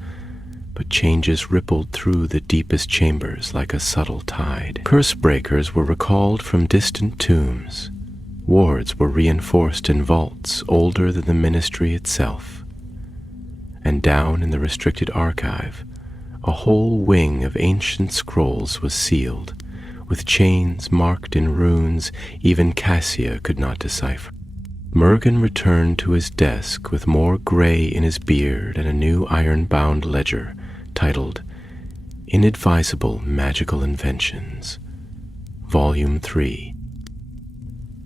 but changes rippled through the deepest chambers like a subtle tide. Curse breakers were recalled from distant tombs. Wards were reinforced in vaults older than the ministry itself. And down in the restricted archive, a whole wing of ancient scrolls was sealed, with chains marked in runes even Cassia could not decipher. Mergen returned to his desk with more gray in his beard and a new iron-bound ledger titled Inadvisable Magical Inventions, Volume 3.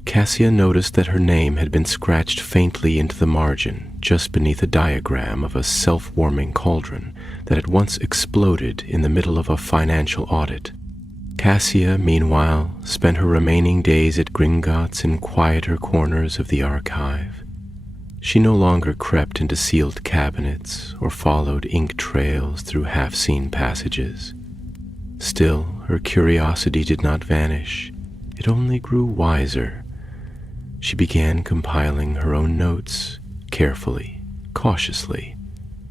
Cassia noticed that her name had been scratched faintly into the margin, just beneath a diagram of a self-warming cauldron that had once exploded in the middle of a financial audit. Cassia, meanwhile, spent her remaining days at Gringotts in quieter corners of the archive. She no longer crept into sealed cabinets or followed ink trails through half-seen passages. Still, her curiosity did not vanish. It only grew wiser. She began compiling her own notes, carefully, cautiously,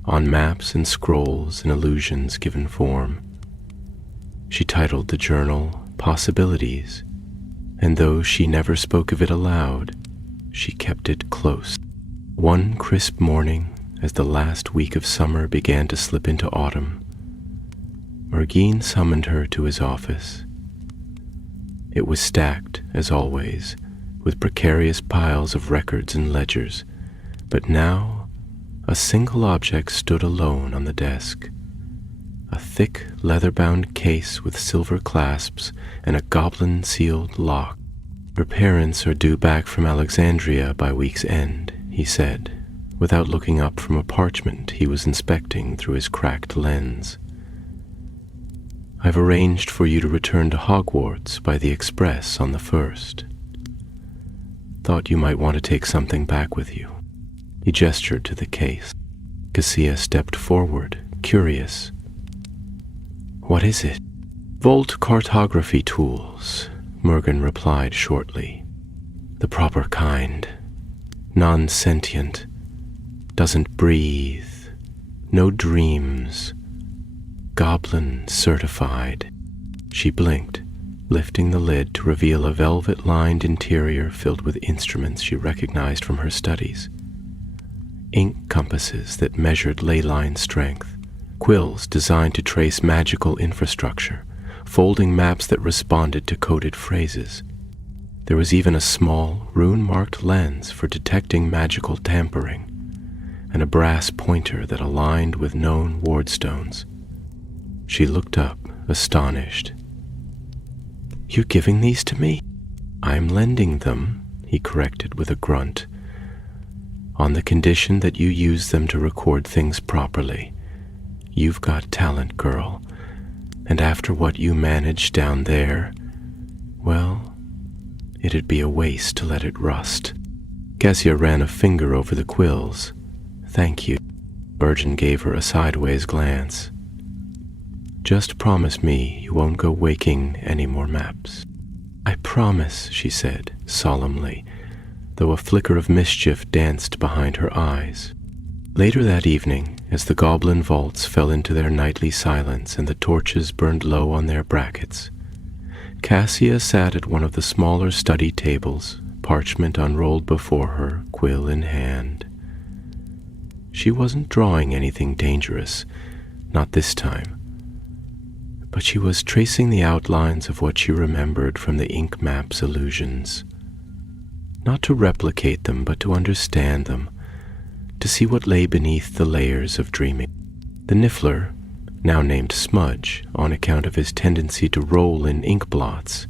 on maps and scrolls and illusions given form. She titled the journal Possibilities, and though she never spoke of it aloud, she kept it close. One crisp morning, as the last week of summer began to slip into autumn, Mergen summoned her to his office. It was stacked, as always, with precarious piles of records and ledgers, but now a single object stood alone on the desk. A thick, leather-bound case with silver clasps and a goblin-sealed lock. "Her parents are due back from Alexandria by week's end," he said, without looking up from a parchment he was inspecting through his cracked lens. "I've arranged for you to return to Hogwarts by the express on the 1st. Thought you might want to take something back with you." He gestured to the case. Cassia stepped forward, curious. "What is it?" "Vault cartography tools," Mergen replied shortly. "The proper kind. Non-sentient. Doesn't breathe. No dreams. Goblin certified." She blinked, lifting the lid to reveal a velvet-lined interior filled with instruments she recognized from her studies. Ink compasses that measured ley line strength, quills designed to trace magical infrastructure, folding maps that responded to coded phrases. There was even a small, rune-marked lens for detecting magical tampering, and a brass pointer that aligned with known wardstones. She looked up, astonished. "You're giving these to me?" I'm lending them, he corrected with a grunt, on the condition that you use them to record things properly. You've got talent, girl, and after what you managed down there, well, it'd be a waste to let it rust. Cassia ran a finger over the quills. Thank you. Virgin gave her a sideways glance. Just promise me you won't go waking any more maps. I promise, she said, solemnly, though a flicker of mischief danced behind her eyes. Later that evening, as the goblin vaults fell into their nightly silence and the torches burned low on their brackets, Cassia sat at one of the smaller study tables, parchment unrolled before her, quill in hand. She wasn't drawing anything dangerous, not this time, but she was tracing the outlines of what she remembered from the ink map's illusions. Not to replicate them, but to understand them, to see what lay beneath the layers of dreaming. The Niffler, now named Smudge on account of his tendency to roll in ink blots,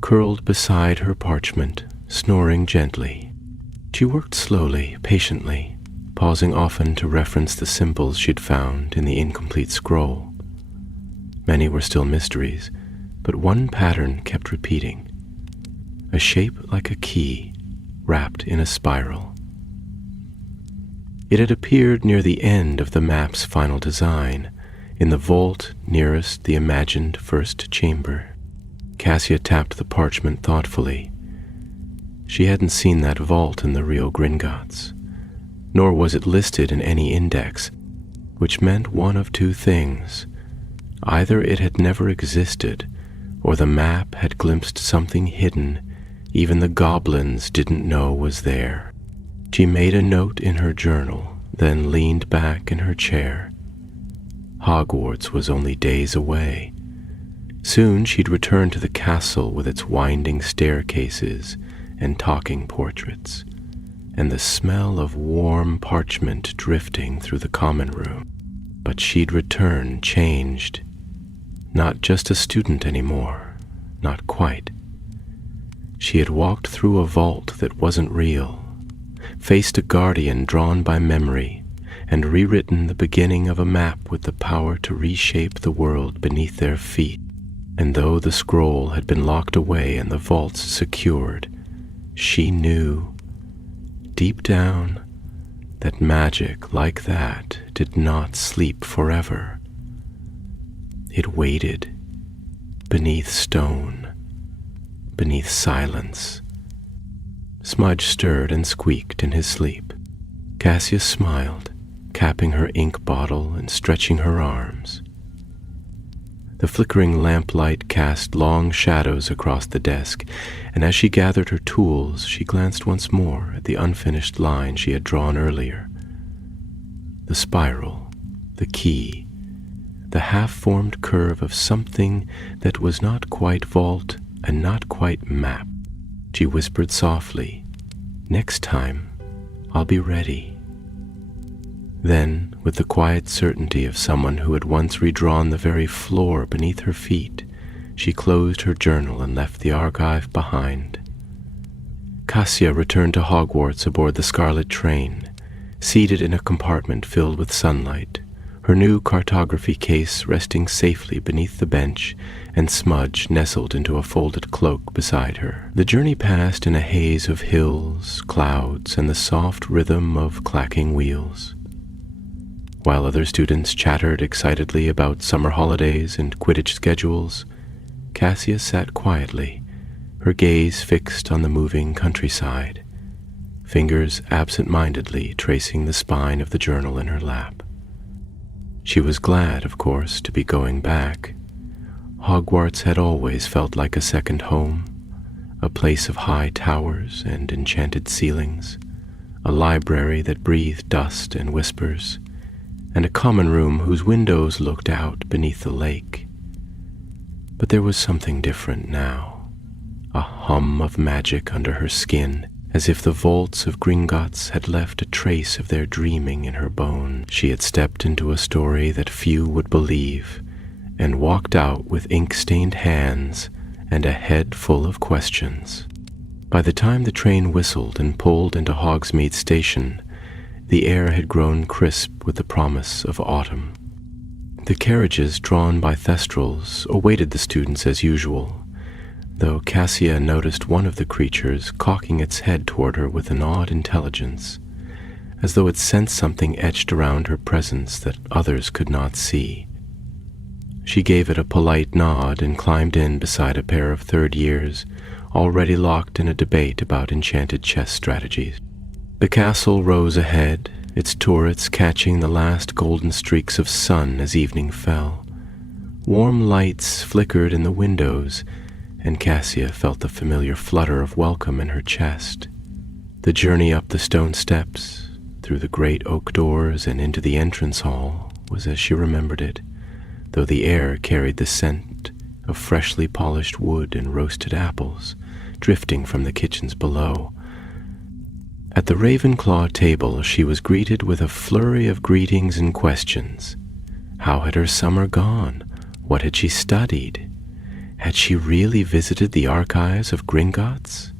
curled beside her parchment, snoring gently. She worked slowly, patiently, pausing often to reference the symbols she'd found in the incomplete scroll. Many were still mysteries, but one pattern kept repeating, a shape like a key wrapped in a spiral. It had appeared near the end of the map's final design, in the vault nearest the imagined first chamber. Cassia tapped the parchment thoughtfully. She hadn't seen that vault in the real Gringotts, nor was it listed in any index, which meant one of two things. Either it had never existed, or the map had glimpsed something hidden even the goblins didn't know was there. She made a note in her journal, then leaned back in her chair. Hogwarts was only days away. Soon she'd return to the castle with its winding staircases and talking portraits, and the smell of warm parchment drifting through the common room. But she'd return changed. Not just a student anymore, not quite. She had walked through a vault that wasn't real, faced a guardian drawn by memory, and rewritten the beginning of a map with the power to reshape the world beneath their feet. And though the scroll had been locked away and the vaults secured, she knew, deep down, that magic like that did not sleep forever. It waited, beneath stone, beneath silence. Smudge stirred and squeaked in his sleep. Cassia smiled, capping her ink bottle and stretching her arms. The flickering lamplight cast long shadows across the desk, and as she gathered her tools, she glanced once more at the unfinished line she had drawn earlier. The spiral, the key, the half-formed curve of something that was not quite vault and not quite map. She whispered softly, "Next time, I'll be ready." Then, with the quiet certainty of someone who had once redrawn the very floor beneath her feet, she closed her journal and left the archive behind. Cassia returned to Hogwarts aboard the Scarlet Train, seated in a compartment filled with sunlight, her new cartography case resting safely beneath the bench, and Smudge nestled into a folded cloak beside her. The journey passed in a haze of hills, clouds, and the soft rhythm of clacking wheels. While other students chattered excitedly about summer holidays and Quidditch schedules, Cassia sat quietly, her gaze fixed on the moving countryside, fingers absent-mindedly tracing the spine of the journal in her lap. She was glad, of course, to be going back. Hogwarts had always felt like a second home, a place of high towers and enchanted ceilings, a library that breathed dust and whispers, and a common room whose windows looked out beneath the lake. But there was something different now, a hum of magic under her skin, as if the vaults of Gringotts had left a trace of their dreaming in her bones. She had stepped into a story that few would believe, and walked out with ink-stained hands and a head full of questions. By the time the train whistled and pulled into Hogsmeade Station, the air had grown crisp with the promise of autumn. The carriages drawn by thestrals awaited the students as usual, though Cassia noticed one of the creatures cocking its head toward her with an odd intelligence, as though it sensed something etched around her presence that others could not see. She gave it a polite nod and climbed in beside a pair of third years, already locked in a debate about enchanted chess strategies. The castle rose ahead, its turrets catching the last golden streaks of sun as evening fell. Warm lights flickered in the windows, and Cassia felt the familiar flutter of welcome in her chest. The journey up the stone steps, through the great oak doors and into the entrance hall was as she remembered it, though the air carried the scent of freshly polished wood and roasted apples drifting from the kitchens below. At the Ravenclaw table, she was greeted with a flurry of greetings and questions. How had her summer gone? What had she studied? Had she really visited the archives of Gringotts?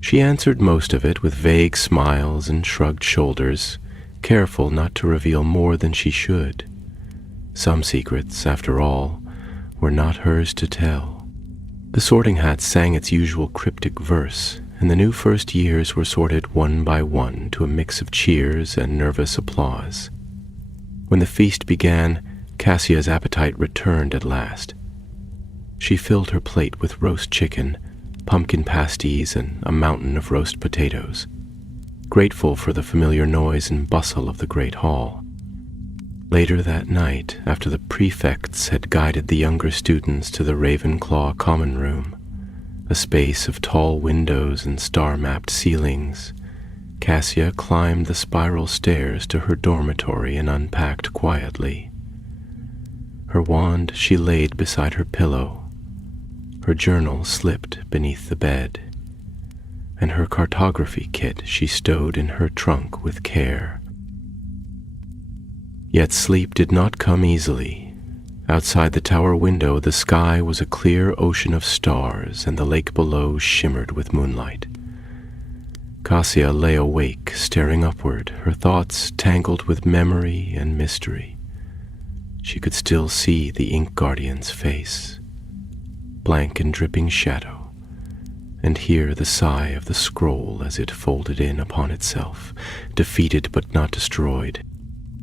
She answered most of it with vague smiles and shrugged shoulders, careful not to reveal more than she should. Some secrets, after all, were not hers to tell. The Sorting Hat sang its usual cryptic verse, and the new first years were sorted one by one to a mix of cheers and nervous applause. When the feast began, Cassia's appetite returned at last. She filled her plate with roast chicken, pumpkin pasties, and a mountain of roast potatoes, grateful for the familiar noise and bustle of the great hall. Later that night, after the prefects had guided the younger students to the Ravenclaw common room, a space of tall windows and star-mapped ceilings, Cassia climbed the spiral stairs to her dormitory and unpacked quietly. Her wand she laid beside her pillow, her journal slipped beneath the bed, and her cartography kit she stowed in her trunk with care. Yet sleep did not come easily. Outside the tower window, the sky was a clear ocean of stars, and the lake below shimmered with moonlight. Cassia lay awake, staring upward, her thoughts tangled with memory and mystery. She could still see the Ink Guardian's face, blank and dripping shadow, and hear the sigh of the scroll as it folded in upon itself, defeated but not destroyed.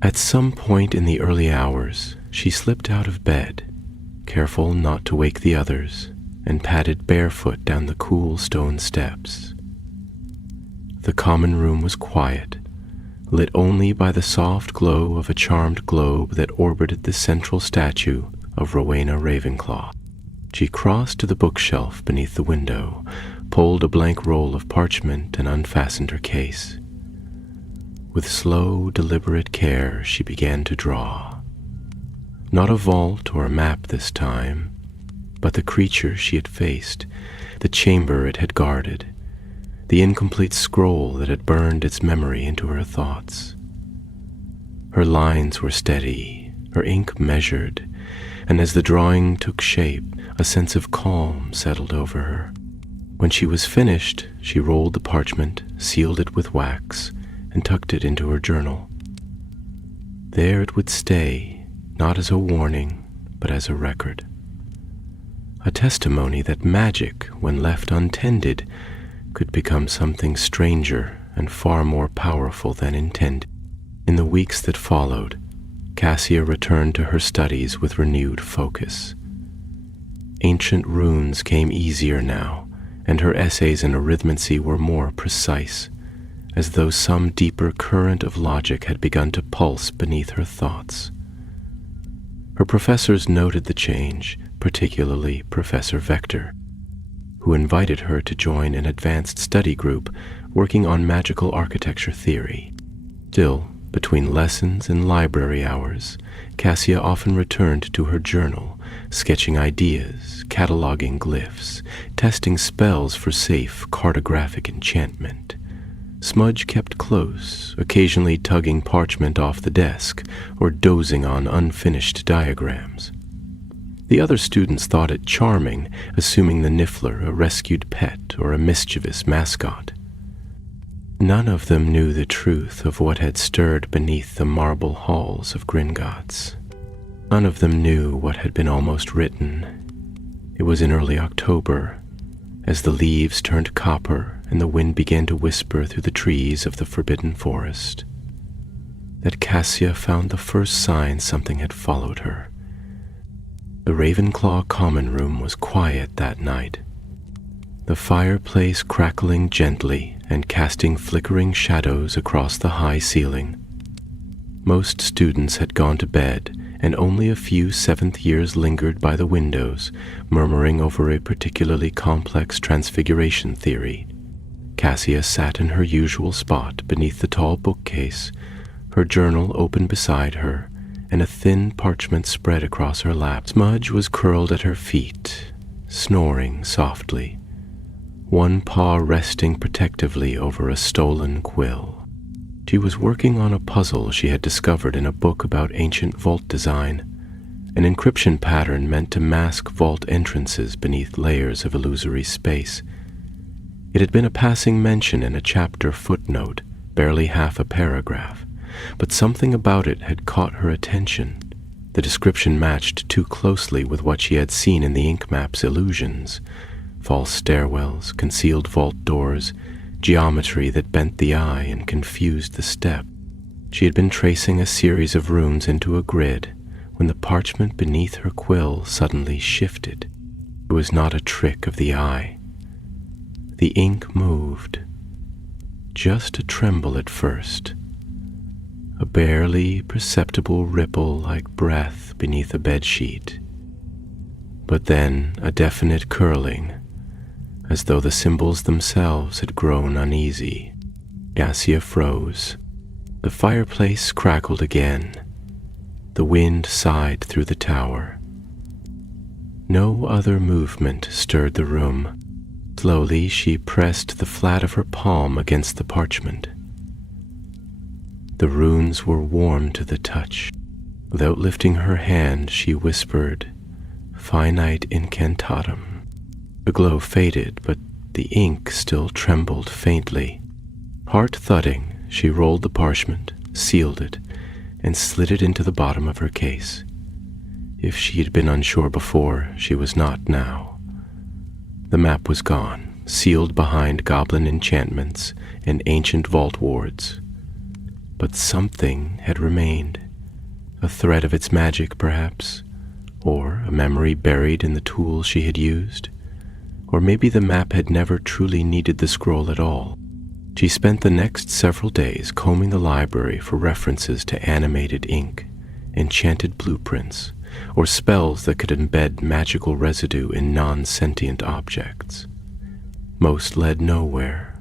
At some point in the early hours, she slipped out of bed, careful not to wake the others, and padded barefoot down the cool stone steps. The common room was quiet, lit only by the soft glow of a charmed globe that orbited the central statue of Rowena Ravenclaw. She crossed to the bookshelf beneath the window, pulled a blank roll of parchment, and unfastened her case. With slow, deliberate care, she began to draw. Not a vault or a map this time, but the creature she had faced, the chamber it had guarded, the incomplete scroll that had burned its memory into her thoughts. Her lines were steady, her ink measured, and as the drawing took shape, a sense of calm settled over her. When she was finished, she rolled the parchment, sealed it with wax, and tucked it into her journal. There it would stay, not as a warning, but as a record. A testimony that magic, when left untended, could become something stranger and far more powerful than intended. In the weeks that followed, Cassia returned to her studies with renewed focus. Ancient runes came easier now, and her essays in arithmancy were more precise, as though some deeper current of logic had begun to pulse beneath her thoughts. Her professors noted the change, particularly Professor Vector, who invited her to join an advanced study group working on magical architecture theory. Still, between lessons and library hours, Cassia often returned to her journal, sketching ideas, cataloging glyphs, testing spells for safe cartographic enchantment. Smudge kept close, occasionally tugging parchment off the desk or dozing on unfinished diagrams. The other students thought it charming, assuming the Niffler a rescued pet or a mischievous mascot. None of them knew the truth of what had stirred beneath the marble halls of Gringotts. None of them knew what had been almost written. It was in early October, as the leaves turned copper and the wind began to whisper through the trees of the forbidden forest, that Cassia found the first sign something had followed her. The Ravenclaw common room was quiet that night, the fireplace crackling gently and casting flickering shadows across the high ceiling. Most students had gone to bed, and only a few seventh years lingered by the windows, murmuring over a particularly complex transfiguration theory. Cassia sat in her usual spot beneath the tall bookcase, her journal open beside her, and a thin parchment spread across her lap. Smudge was curled at her feet, snoring softly, one paw resting protectively over a stolen quill. She was working on a puzzle she had discovered in a book about ancient vault design, an encryption pattern meant to mask vault entrances beneath layers of illusory space. It had been a passing mention in a chapter footnote, barely half a paragraph, but something about it had caught her attention. The description matched too closely with what she had seen in the ink map's illusions: false stairwells, concealed vault doors, geometry that bent the eye and confused the step. She had been tracing a series of runes into a grid when the parchment beneath her quill suddenly shifted. It was not a trick of the eye. The ink moved, just a tremble at first, a barely perceptible ripple like breath beneath a bedsheet, but then a definite curling, as though the symbols themselves had grown uneasy. Cassia froze. The fireplace crackled again. The wind sighed through the tower. No other movement stirred the room. Slowly she pressed the flat of her palm against the parchment. The runes were warm to the touch. Without lifting her hand, she whispered, "Finite incantatum." The glow faded, but the ink still trembled faintly. Heart thudding, she rolled the parchment, sealed it, and slid it into the bottom of her case. If she had been unsure before, she was not now. The map was gone, sealed behind goblin enchantments and ancient vault wards. But something had remained, a thread of its magic perhaps, or a memory buried in the tools she had used. Or maybe the map had never truly needed the scroll at all. She spent the next several days combing the library for references to animated ink, enchanted blueprints, or spells that could embed magical residue in non-sentient objects. Most led nowhere.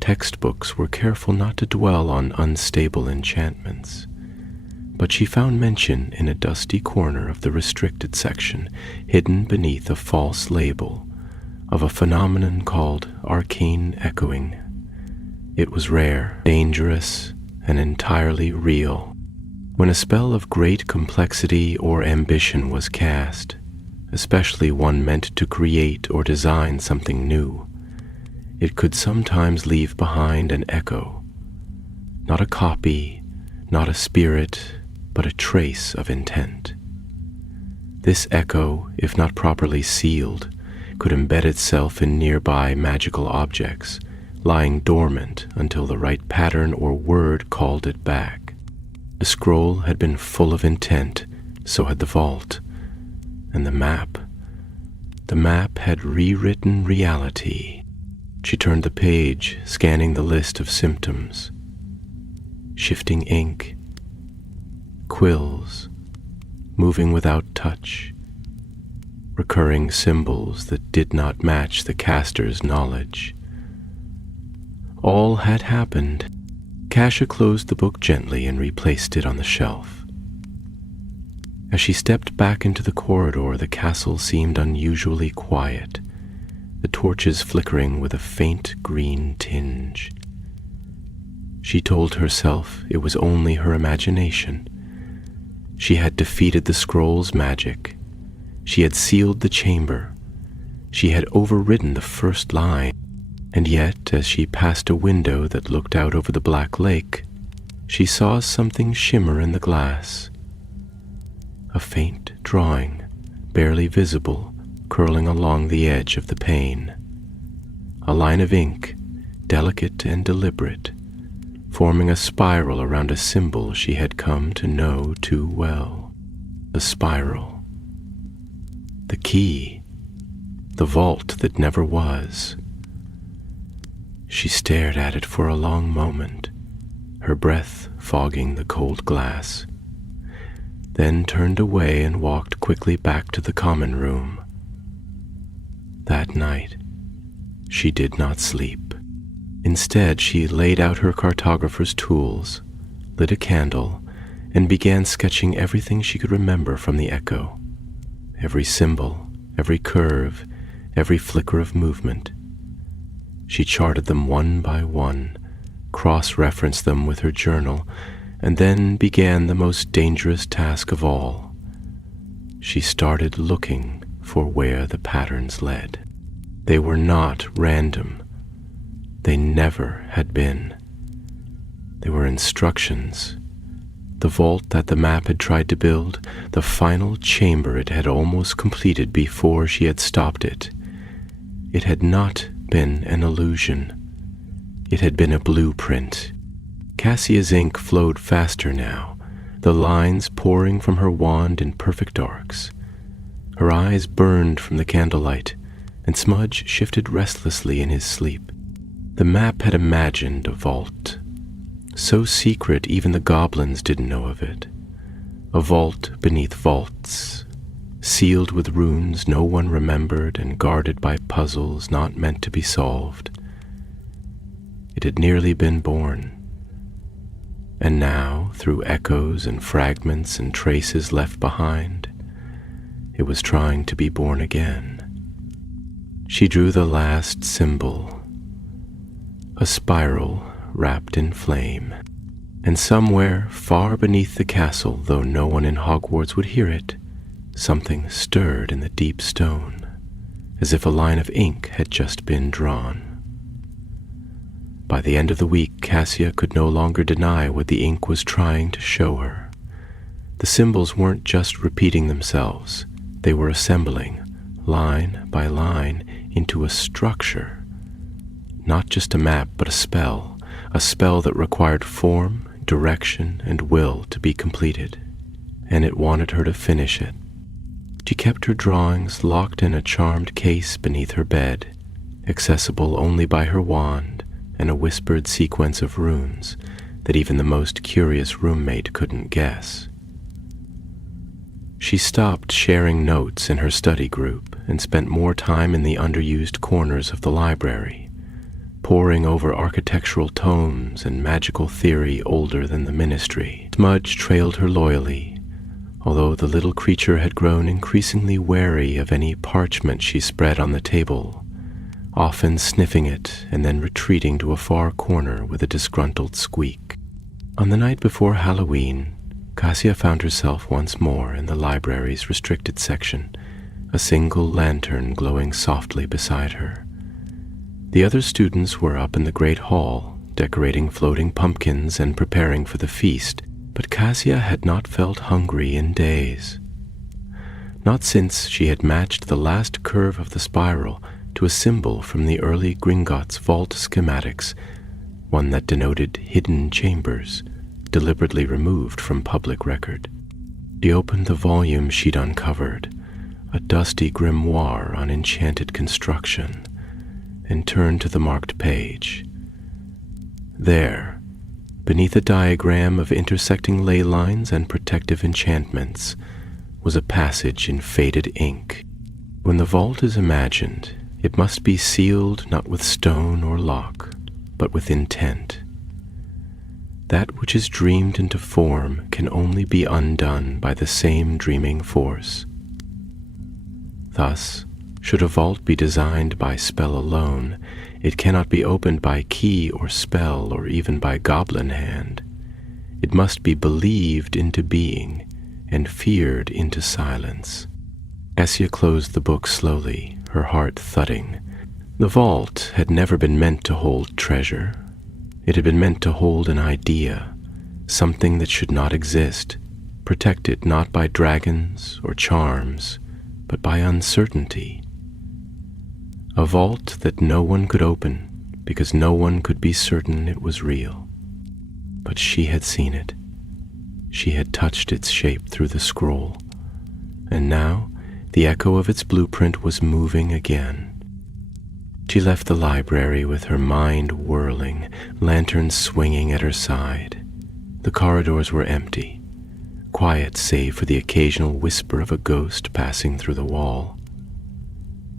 Textbooks were careful not to dwell on unstable enchantments, but she found mention in a dusty corner of the restricted section, hidden beneath a false label, of a phenomenon called arcane echoing. It was rare, dangerous, and entirely real. When a spell of great complexity or ambition was cast, especially one meant to create or design something new, it could sometimes leave behind an echo, not a copy, not a spirit, but a trace of intent. This echo, if not properly sealed, could embed itself in nearby magical objects, lying dormant until the right pattern or word called it back. The scroll had been full of intent, so had the vault, and the map. The map had rewritten reality. She turned the page, scanning the list of symptoms. Shifting ink, quills, moving without touch, recurring symbols that did not match the caster's knowledge. All had happened. Cassia closed the book gently and replaced it on the shelf. As she stepped back into the corridor, the castle seemed unusually quiet, the torches flickering with a faint green tinge. She told herself it was only her imagination. She had defeated the scroll's magic, She had sealed the chamber. She had overridden the first line, and yet, as she passed a window that looked out over the black lake, she saw something shimmer in the glass. A faint drawing, barely visible, curling along the edge of the pane. A line of ink, delicate and deliberate, forming a spiral around a symbol she had come to know too well. The spiral. The key. The vault that never was. She stared at it for a long moment, her breath fogging the cold glass, then turned away and walked quickly back to the common room. That night, she did not sleep. Instead, she laid out her cartographer's tools, lit a candle, and began sketching everything she could remember from the echo. Every symbol, every curve, every flicker of movement. She charted them one by one, cross-referenced them with her journal, and then began the most dangerous task of all. She started looking for where the patterns led. They were not random. They never had been. They were instructions. The vault that the map had tried to build, the final chamber it had almost completed before she had stopped it. It had not been an illusion. It had been a blueprint. Cassia's ink flowed faster now, the lines pouring from her wand in perfect arcs. Her eyes burned from the candlelight, and Smudge shifted restlessly in his sleep. The map had imagined a vault, so secret even the goblins didn't know of it. A vault beneath vaults, sealed with runes no one remembered and guarded by puzzles not meant to be solved. It had nearly been born. And now, through echoes and fragments and traces left behind, it was trying to be born again. She drew the last symbol, a spiral wrapped in flame. And somewhere far beneath the castle, though no one in Hogwarts would hear it, something stirred in the deep stone, as if a line of ink had just been drawn. By the end of the week, Cassia could no longer deny what the ink was trying to show her. The symbols weren't just repeating themselves. They were assembling, line by line, into a structure. Not just a map, but a spell that required form, direction, and will to be completed. And it wanted her to finish it. She kept her drawings locked in a charmed case beneath her bed, accessible only by her wand and a whispered sequence of runes that even the most curious roommate couldn't guess. She stopped sharing notes in her study group and spent more time in the underused corners of the library, poring over architectural tomes and magical theory older than the Ministry. Smudge trailed her loyally, although the little creature had grown increasingly wary of any parchment she spread on the table, often sniffing it and then retreating to a far corner with a disgruntled squeak. On the night before Halloween, Cassia found herself once more in the library's restricted section, a single lantern glowing softly beside her. The other students were up in the great hall, decorating floating pumpkins and preparing for the feast, but Cassia had not felt hungry in days. Not since she had matched the last curve of the spiral to a symbol from the early Gringotts vault schematics, one that denoted hidden chambers, deliberately removed from public record. She opened the volume she'd uncovered, a dusty grimoire on enchanted construction, and turned to the marked page. There, beneath a diagram of intersecting ley lines and protective enchantments, was a passage in faded ink. When the vault is imagined, it must be sealed not with stone or lock, but with intent. That which is dreamed into form can only be undone by the same dreaming force. Thus, should a vault be designed by spell alone, it cannot be opened by key or spell or even by goblin hand. It must be believed into being and feared into silence. Cassia closed the book slowly, her heart thudding. The vault had never been meant to hold treasure. It had been meant to hold an idea, something that should not exist, protected not by dragons or charms, but by uncertainty. A vault that no one could open because no one could be certain it was real. But she had seen it. She had touched its shape through the scroll, and now the echo of its blueprint was moving again. She left the library with her mind whirling, lanterns swinging at her side. The corridors were empty, quiet save for the occasional whisper of a ghost passing through the wall.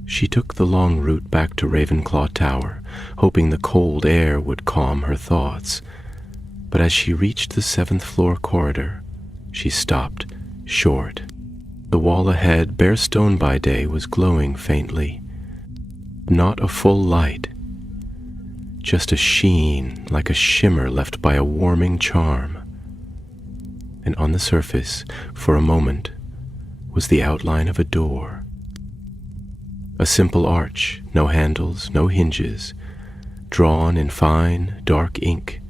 She took the long route back to Ravenclaw Tower, hoping the cold air would calm her thoughts. But as she reached the 7th floor corridor, she stopped, short. The wall ahead, bare stone by day, was glowing faintly. Not a full light, just a sheen like a shimmer left by a warming charm. And on the surface, for a moment, was the outline of a door. A simple arch, no handles, no hinges, drawn in fine, dark ink.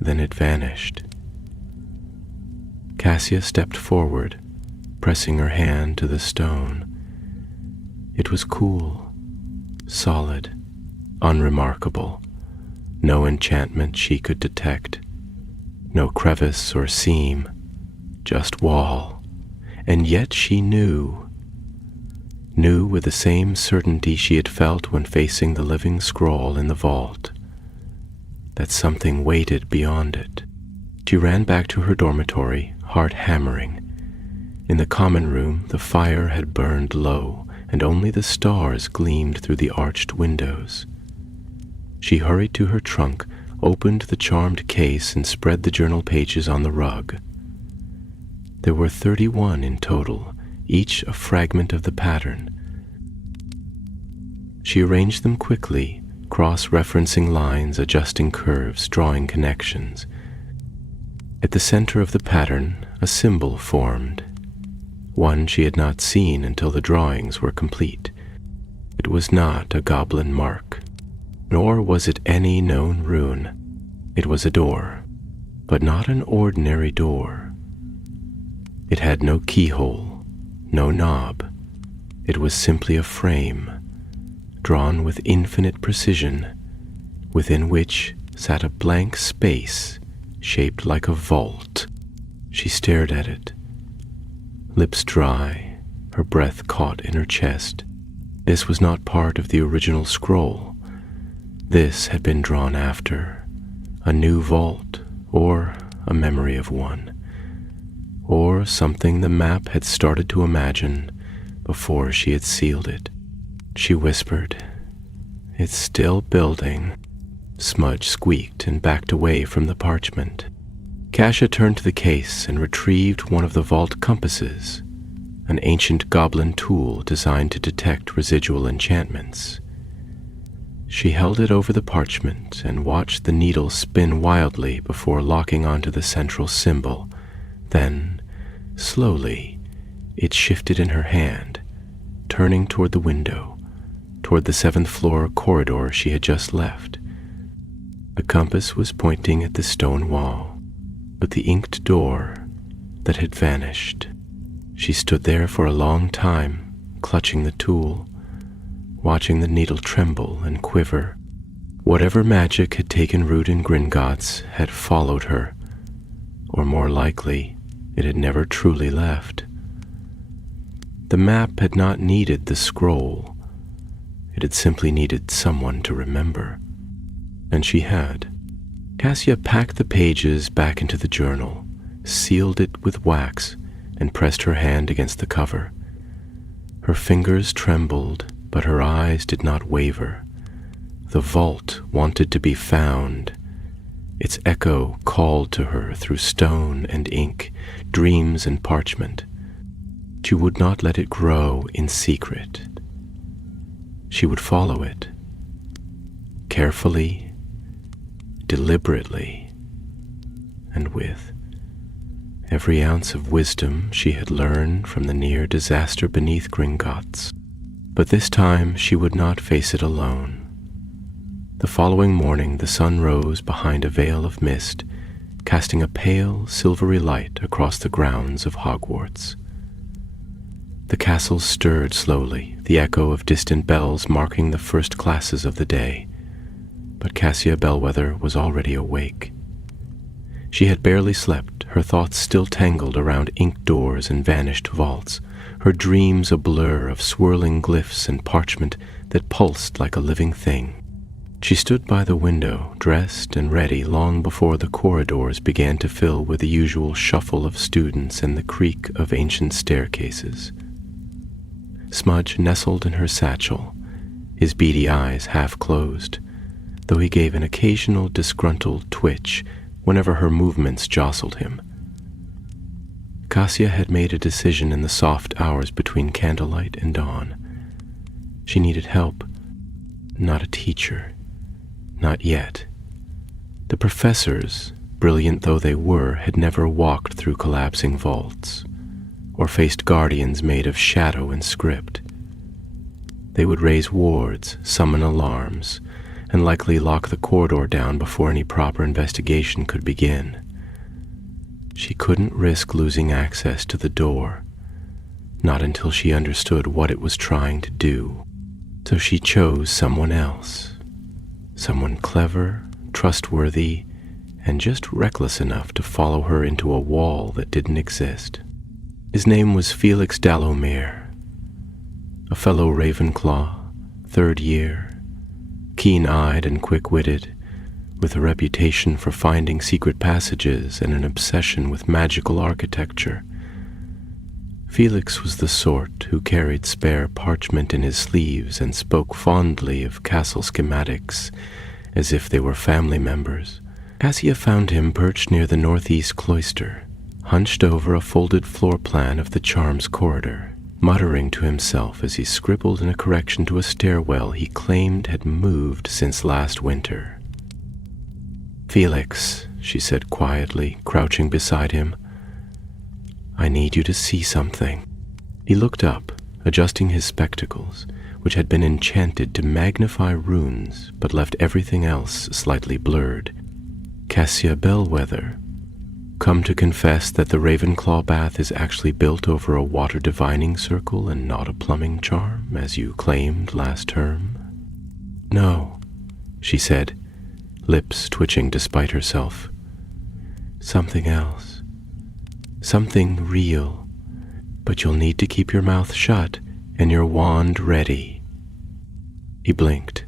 Then it vanished. Cassia stepped forward, pressing her hand to the stone. It was cool, solid, unremarkable. No enchantment she could detect. No crevice or seam, just wall. And yet she knew with the same certainty she had felt when facing the living scroll in the vault, that something waited beyond it. She ran back to her dormitory, heart hammering. In the common room, the fire had burned low, and only the stars gleamed through the arched windows. She hurried to her trunk, opened the charmed case, and spread the journal pages on the rug. There were 31 in total, each a fragment of the pattern. She arranged them quickly, cross-referencing lines, adjusting curves, drawing connections. At the center of the pattern, a symbol formed, one she had not seen until the drawings were complete. It was not a goblin mark, nor was it any known rune. It was a door, but not an ordinary door. It had no keyhole, no knob. It was simply a frame, drawn with infinite precision, within which sat a blank space shaped like a vault. She stared at it, lips dry, her breath caught in her chest. This was not part of the original scroll. This had been drawn after, a new vault, or a memory of one, or something the map had started to imagine before she had sealed it. She whispered, "It's still building." Smudge squeaked and backed away from the parchment. Cassia turned to the case and retrieved one of the vault compasses, an ancient goblin tool designed to detect residual enchantments. She held it over the parchment and watched the needle spin wildly before locking onto the central symbol. Then, slowly, it shifted in her hand, turning toward the window, toward the 7th floor corridor she had just left. The compass was pointing at the stone wall, but the inked door that had vanished. She stood there for a long time, clutching the tool, watching the needle tremble and quiver. Whatever magic had taken root in Gringotts had followed her, or more likely, it had never truly left. The map had not needed the scroll. It had simply needed someone to remember. And she had. Cassia packed the pages back into the journal, sealed it with wax, and pressed her hand against the cover. Her fingers trembled, but her eyes did not waver. The vault wanted to be found. Its echo called to her through stone and ink, dreams and parchment. She would not let it grow in secret. She would follow it, carefully, deliberately, and with every ounce of wisdom she had learned from the near disaster beneath Gringotts. But this time she would not face it alone. The following morning the sun rose behind a veil of mist, casting a pale, silvery light across the grounds of Hogwarts. The castle stirred slowly, the echo of distant bells marking the first classes of the day. But Cassia Bellwether was already awake. She had barely slept, her thoughts still tangled around inked doors and vanished vaults, her dreams a blur of swirling glyphs and parchment that pulsed like a living thing. She stood by the window, dressed and ready long before the corridors began to fill with the usual shuffle of students and the creak of ancient staircases. Smudge nestled in her satchel, his beady eyes half closed, though he gave an occasional disgruntled twitch whenever her movements jostled him. Cassia had made a decision in the soft hours between candlelight and dawn. She needed help, not a teacher. Not yet. The professors, brilliant though they were, had never walked through collapsing vaults, or faced guardians made of shadow and script. They would raise wards, summon alarms, and likely lock the corridor down before any proper investigation could begin. She couldn't risk losing access to the door, not until she understood what it was trying to do. So she chose someone else. Someone clever, trustworthy, and just reckless enough to follow her into a wall that didn't exist. His name was Felix Dallomere, a fellow Ravenclaw, 3rd year, keen-eyed and quick-witted, with a reputation for finding secret passages and an obsession with magical architecture. Felix was the sort who carried spare parchment in his sleeves and spoke fondly of castle schematics as if they were family members. Cassia found him perched near the northeast cloister, hunched over a folded floor plan of the charms corridor, muttering to himself as he scribbled in a correction to a stairwell he claimed had moved since last winter. "Felix," she said quietly, crouching beside him, "I need you to see something." He looked up, adjusting his spectacles, which had been enchanted to magnify runes but left everything else slightly blurred. "Cassia Bellwether, come to confess that the Ravenclaw bath is actually built over a water divining circle and not a plumbing charm, as you claimed last term?" "No," she said, lips twitching despite herself. "Something else. Something real, but you'll need to keep your mouth shut and your wand ready." He blinked,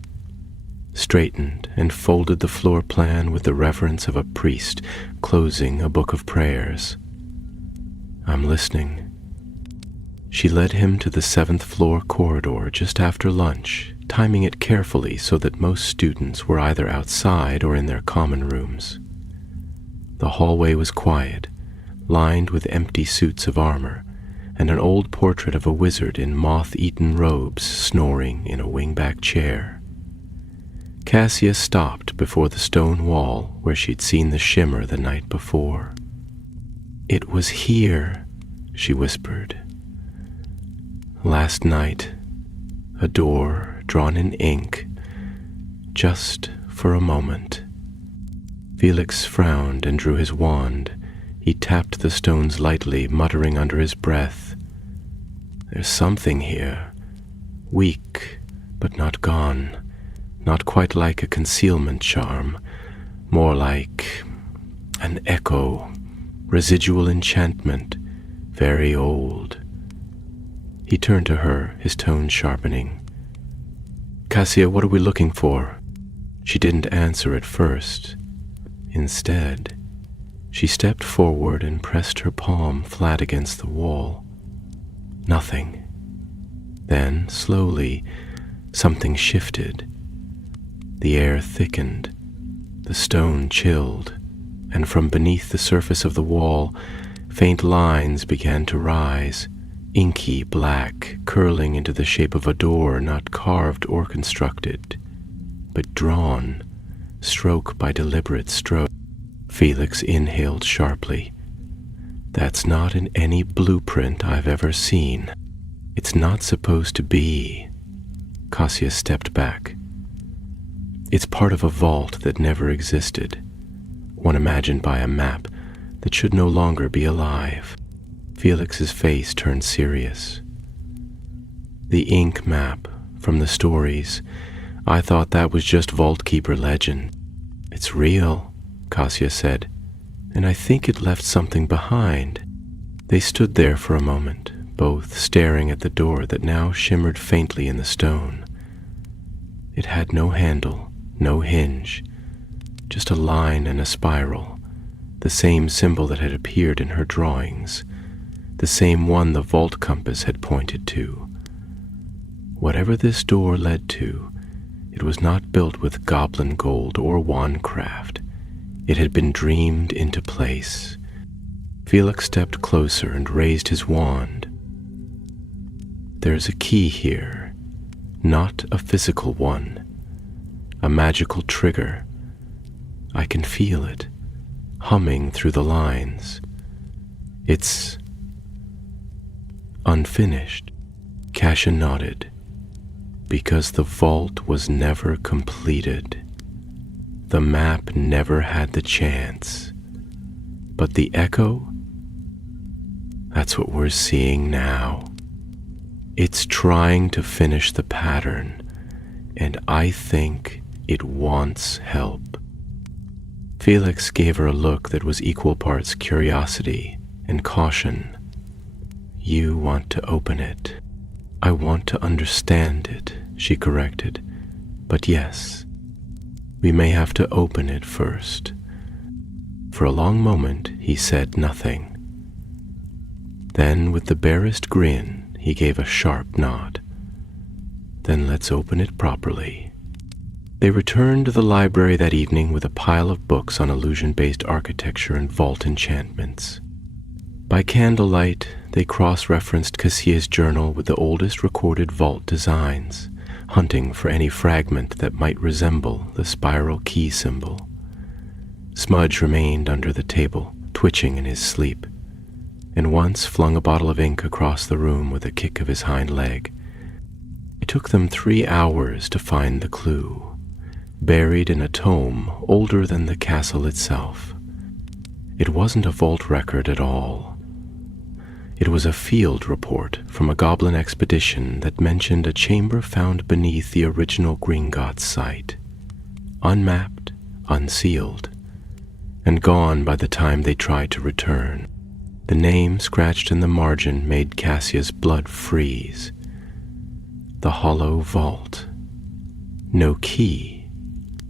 straightened, and folded the floor plan with the reverence of a priest closing a book of prayers. "I'm listening." She led him to the 7th floor corridor just after lunch, timing it carefully so that most students were either outside or in their common rooms. The hallway was quiet, lined with empty suits of armor, and an old portrait of a wizard in moth-eaten robes snoring in a wingback chair. Cassia stopped before the stone wall where she'd seen the shimmer the night before. "It was here," she whispered. "Last night, a door drawn in ink, just for a moment." Felix frowned and drew his wand. He tapped the stones lightly, muttering under his breath, "There's something here, weak but not gone, not quite like a concealment charm, more like an echo, residual enchantment, very old." He turned to her, his tone sharpening. "Cassia, what are we looking for?" She didn't answer at first. Instead, she stepped forward and pressed her palm flat against the wall. Nothing. Then, slowly, something shifted. The air thickened, the stone chilled, and from beneath the surface of the wall, faint lines began to rise, inky black, curling into the shape of a door not carved or constructed, but drawn, stroke by deliberate stroke. Felix inhaled sharply. That's not in any blueprint I've ever seen. It's not supposed to be. Cassia stepped back. It's part of a vault that never existed, one imagined by a map that should no longer be alive. Felix's face turned serious. The ink map from the stories, I thought that was just Vault Keeper legend. It's real, Cassia said, and I think it left something behind. They stood there for a moment, both staring at the door that now shimmered faintly in the stone. It had no handle, no hinge, just a line and a spiral, the same symbol that had appeared in her drawings, the same one the vault compass had pointed to. Whatever this door led to, it was not built with goblin gold or wandcraft. It had been dreamed into place. Felix stepped closer and raised his wand. There's a key here, not a physical one, a magical trigger. I can feel it, humming through the lines. It's unfinished. Cassia nodded. Because the vault was never completed. The map never had the chance. But the echo? That's what we're seeing now. It's trying to finish the pattern, and I think it wants help. Felix gave her a look that was equal parts curiosity and caution. You want to open it. I want to understand it, she corrected. But yes, we may have to open it first. For a long moment, he said nothing. Then, with the barest grin, he gave a sharp nod. Then let's open it properly. They returned to the library that evening with a pile of books on illusion-based architecture and vault enchantments. By candlelight, they cross-referenced Cassia's journal with the oldest recorded vault designs, hunting for any fragment that might resemble the spiral key symbol. Smudge remained under the table, twitching in his sleep, and once flung a bottle of ink across the room with a kick of his hind leg. It took them 3 hours to find the clue, buried in a tome older than the castle itself. It wasn't a vault record at all. It was a field report from a goblin expedition that mentioned a chamber found beneath the original Gringotts site, unmapped, unsealed, and gone by the time they tried to return. The name scratched in the margin made Cassia's blood freeze. The Hollow Vault. No key,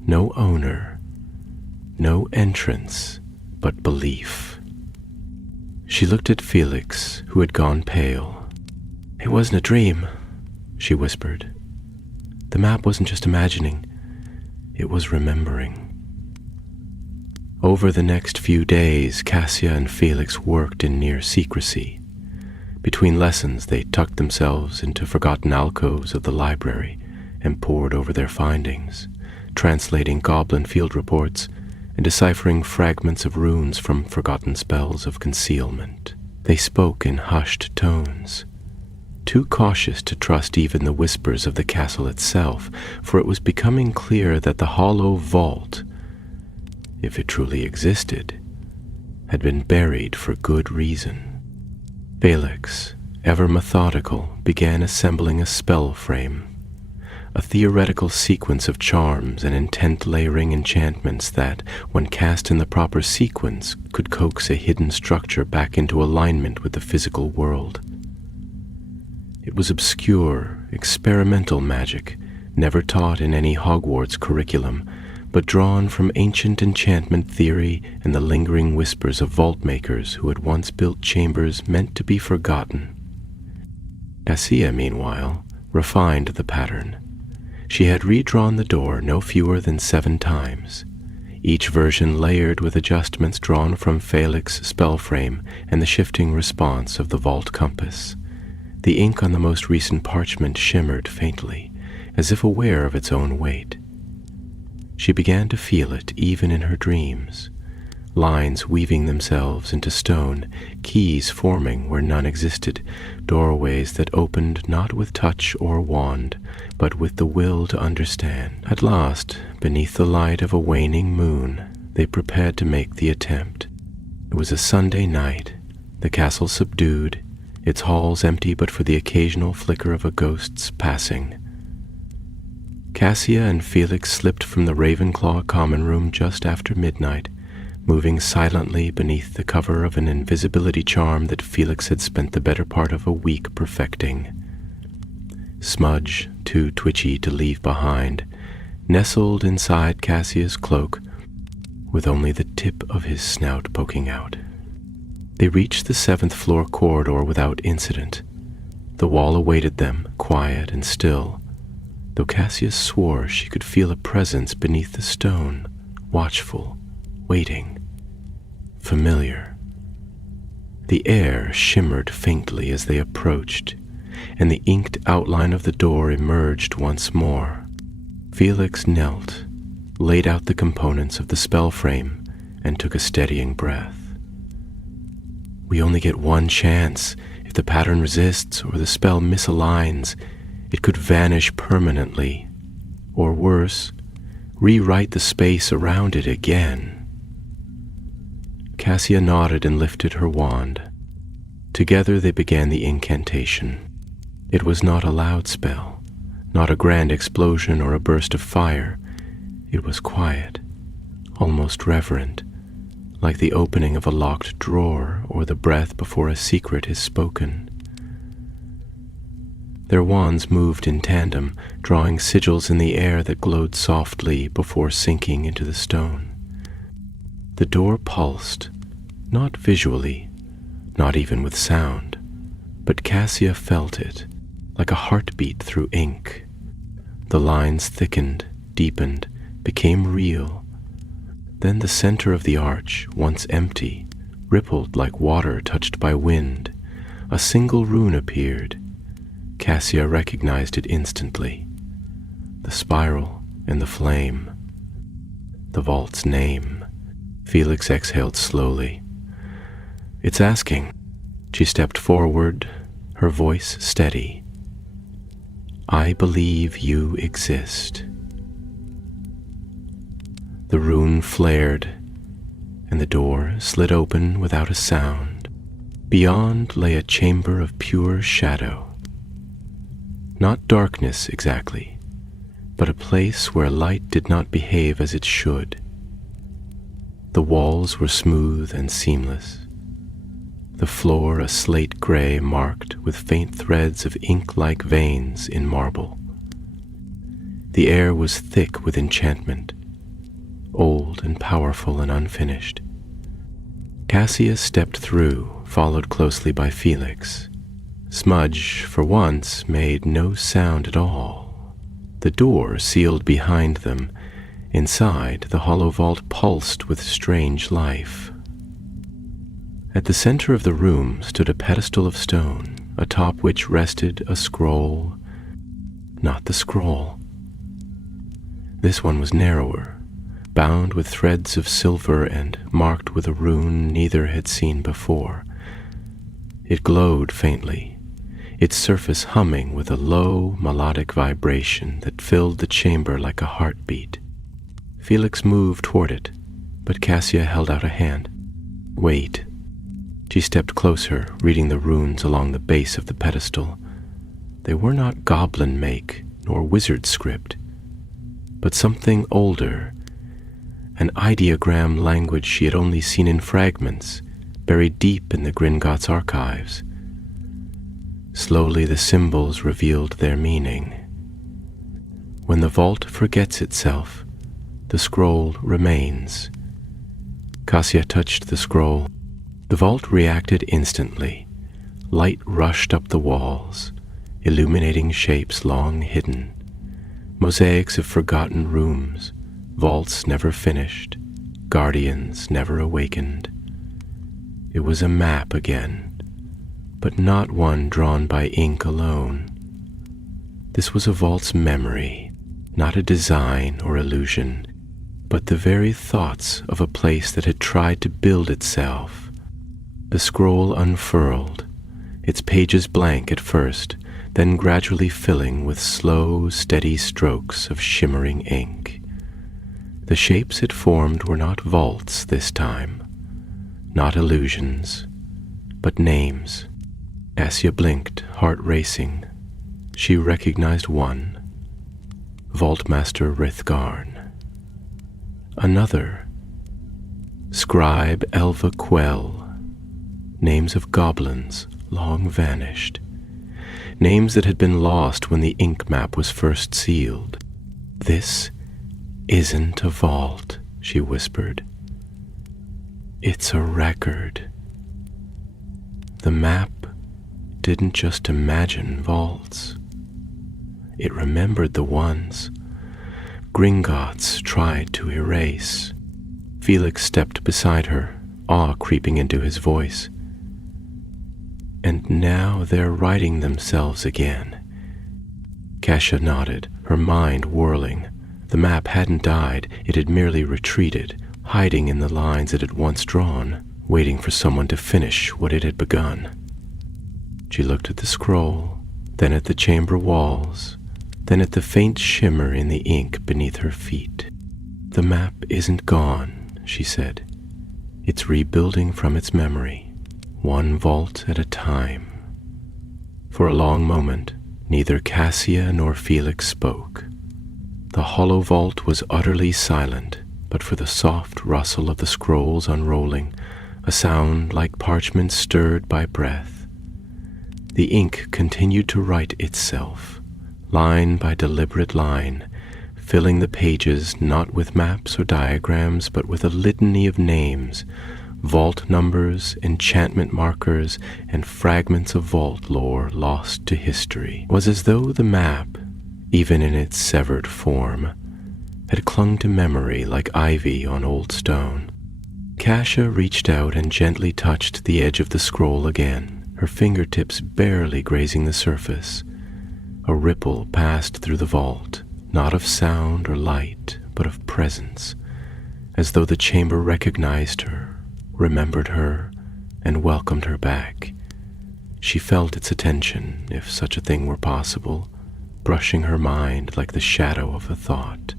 no owner, no entrance, but belief. She looked at Felix, who had gone pale. It wasn't a dream, she whispered. The map wasn't just imagining, it was remembering. Over the next few days, Cassia and Felix worked in near secrecy. Between lessons, they tucked themselves into forgotten alcoves of the library and pored over their findings, translating goblin field reports and deciphering fragments of runes from forgotten spells of concealment. They spoke in hushed tones, too cautious to trust even the whispers of the castle itself, for it was becoming clear that the Hollow Vault, if it truly existed, had been buried for good reason. Felix, ever methodical, began assembling a spell frame, a theoretical sequence of charms and intent-layering enchantments that, when cast in the proper sequence, could coax a hidden structure back into alignment with the physical world. It was obscure, experimental magic, never taught in any Hogwarts curriculum, but drawn from ancient enchantment theory and the lingering whispers of vault makers who had once built chambers meant to be forgotten. Cassia, meanwhile, refined the pattern. She had redrawn the door no fewer than 7 times, each version layered with adjustments drawn from Felix's spell frame and the shifting response of the vault compass. The ink on the most recent parchment shimmered faintly, as if aware of its own weight. She began to feel it even in her dreams, lines weaving themselves into stone, keys forming where none existed, doorways that opened not with touch or wand, but with the will to understand. At last, beneath the light of a waning moon, they prepared to make the attempt. It was a Sunday night, the castle subdued, its halls empty but for the occasional flicker of a ghost's passing. Cassia and Felix slipped from the Ravenclaw common room just after midnight, moving silently beneath the cover of an invisibility charm that Felix had spent the better part of a week perfecting. Smudge, too twitchy to leave behind, nestled inside Cassia's cloak, with only the tip of his snout poking out. They reached the 7th floor corridor without incident. The wall awaited them, quiet and still, though Cassia swore she could feel a presence beneath the stone, watchful, waiting, familiar. The air shimmered faintly as they approached, and the inked outline of the door emerged once more. Felix knelt, laid out the components of the spell frame, and took a steadying breath. We only get one chance. If the pattern resists or the spell misaligns, it could vanish permanently, or worse, rewrite the space around it again. Cassia nodded and lifted her wand. Together they began the incantation. It was not a loud spell, not a grand explosion or a burst of fire. It was quiet, almost reverent, like the opening of a locked drawer or the breath before a secret is spoken. Their wands moved in tandem, drawing sigils in the air that glowed softly before sinking into the stone. The door pulsed, not visually, not even with sound, but Cassia felt it, like a heartbeat through ink. The lines thickened, deepened, became real. Then the center of the arch, once empty, rippled like water touched by wind. A single rune appeared. Cassia recognized it instantly. The spiral and the flame. The vault's name. Felix exhaled slowly. It's asking. She stepped forward, her voice steady. I believe you exist. The rune flared, and the door slid open without a sound. Beyond lay a chamber of pure shadow. Not darkness exactly, but a place where light did not behave as it should. The walls were smooth and seamless, the floor a slate gray marked with faint threads of ink-like veins in marble. The air was thick with enchantment, old and powerful and unfinished. Cassia stepped through, followed closely by Felix. Smudge, for once, made no sound at all. The door sealed behind them. Inside, the hollow vault pulsed with strange life. At the center of the room stood a pedestal of stone, atop which rested a scroll. Not the scroll. This one was narrower, bound with threads of silver and marked with a rune neither had seen before. It glowed faintly, its surface humming with a low, melodic vibration that filled the chamber like a heartbeat. Felix moved toward it, but Cassia held out a hand. Wait. She stepped closer, reading the runes along the base of the pedestal. They were not goblin make, nor wizard script, but something older, an ideogram language she had only seen in fragments, buried deep in the Gringotts archives. Slowly the symbols revealed their meaning. When the vault forgets itself, the scroll remains. Cassia touched the scroll. The vault reacted instantly. Light rushed up the walls, illuminating shapes long hidden. Mosaics of forgotten rooms, vaults never finished, guardians never awakened. It was a map again, but not one drawn by ink alone. This was a vault's memory, not a design or illusion. but the very thoughts of a place that had tried to build itself. The scroll unfurled, its pages blank at first, then gradually filling with slow, steady strokes of shimmering ink. The shapes it formed were not vaults this time, not illusions, but names. Cassia blinked, heart racing. She recognized one, Vaultmaster Rithgarn. Another, Scribe Elva Quell. Names of goblins long vanished. Names that had been lost when the ink map was first sealed. "This isn't a vault," she whispered. "It's a record." The map didn't just imagine vaults. It remembered the ones Gringotts tried to erase. Felix stepped beside her, awe creeping into his voice. "And now they're writing themselves again." Cassia nodded, her mind whirling. The map hadn't died, it had merely retreated, hiding in the lines it had once drawn, waiting for someone to finish what it had begun. She looked at the scroll, then at the chamber walls, then at the faint shimmer in the ink beneath her feet. "The map isn't gone," she said. "It's rebuilding from its memory, one vault at a time." For a long moment, neither Cassia nor Felix spoke. The hollow vault was utterly silent, but for the soft rustle of the scrolls unrolling, a sound like parchment stirred by breath. The ink continued to write itself, line by deliberate line, filling the pages not with maps or diagrams, but with a litany of names, vault numbers, enchantment markers, and fragments of vault lore lost to history. It was as though the map, even in its severed form, had clung to memory like ivy on old stone. Cassia reached out and gently touched the edge of the scroll again, her fingertips barely grazing the surface. A ripple passed through the vault, not of sound or light, but of presence, as though the chamber recognized her, remembered her, and welcomed her back. She felt its attention, if such a thing were possible, brushing her mind like the shadow of a thought.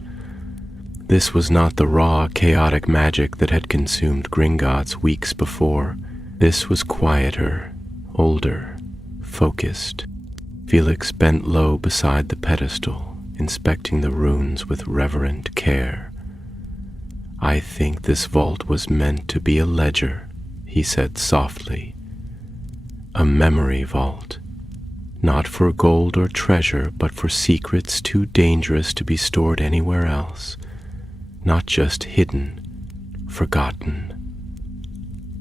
This was not the raw, chaotic magic that had consumed Gringotts weeks before. This was quieter, older, focused. Felix bent low beside the pedestal, inspecting the runes with reverent care. "I think this vault was meant to be a ledger," he said softly. "A memory vault. Not for gold or treasure, but for secrets too dangerous to be stored anywhere else. Not just hidden, forgotten.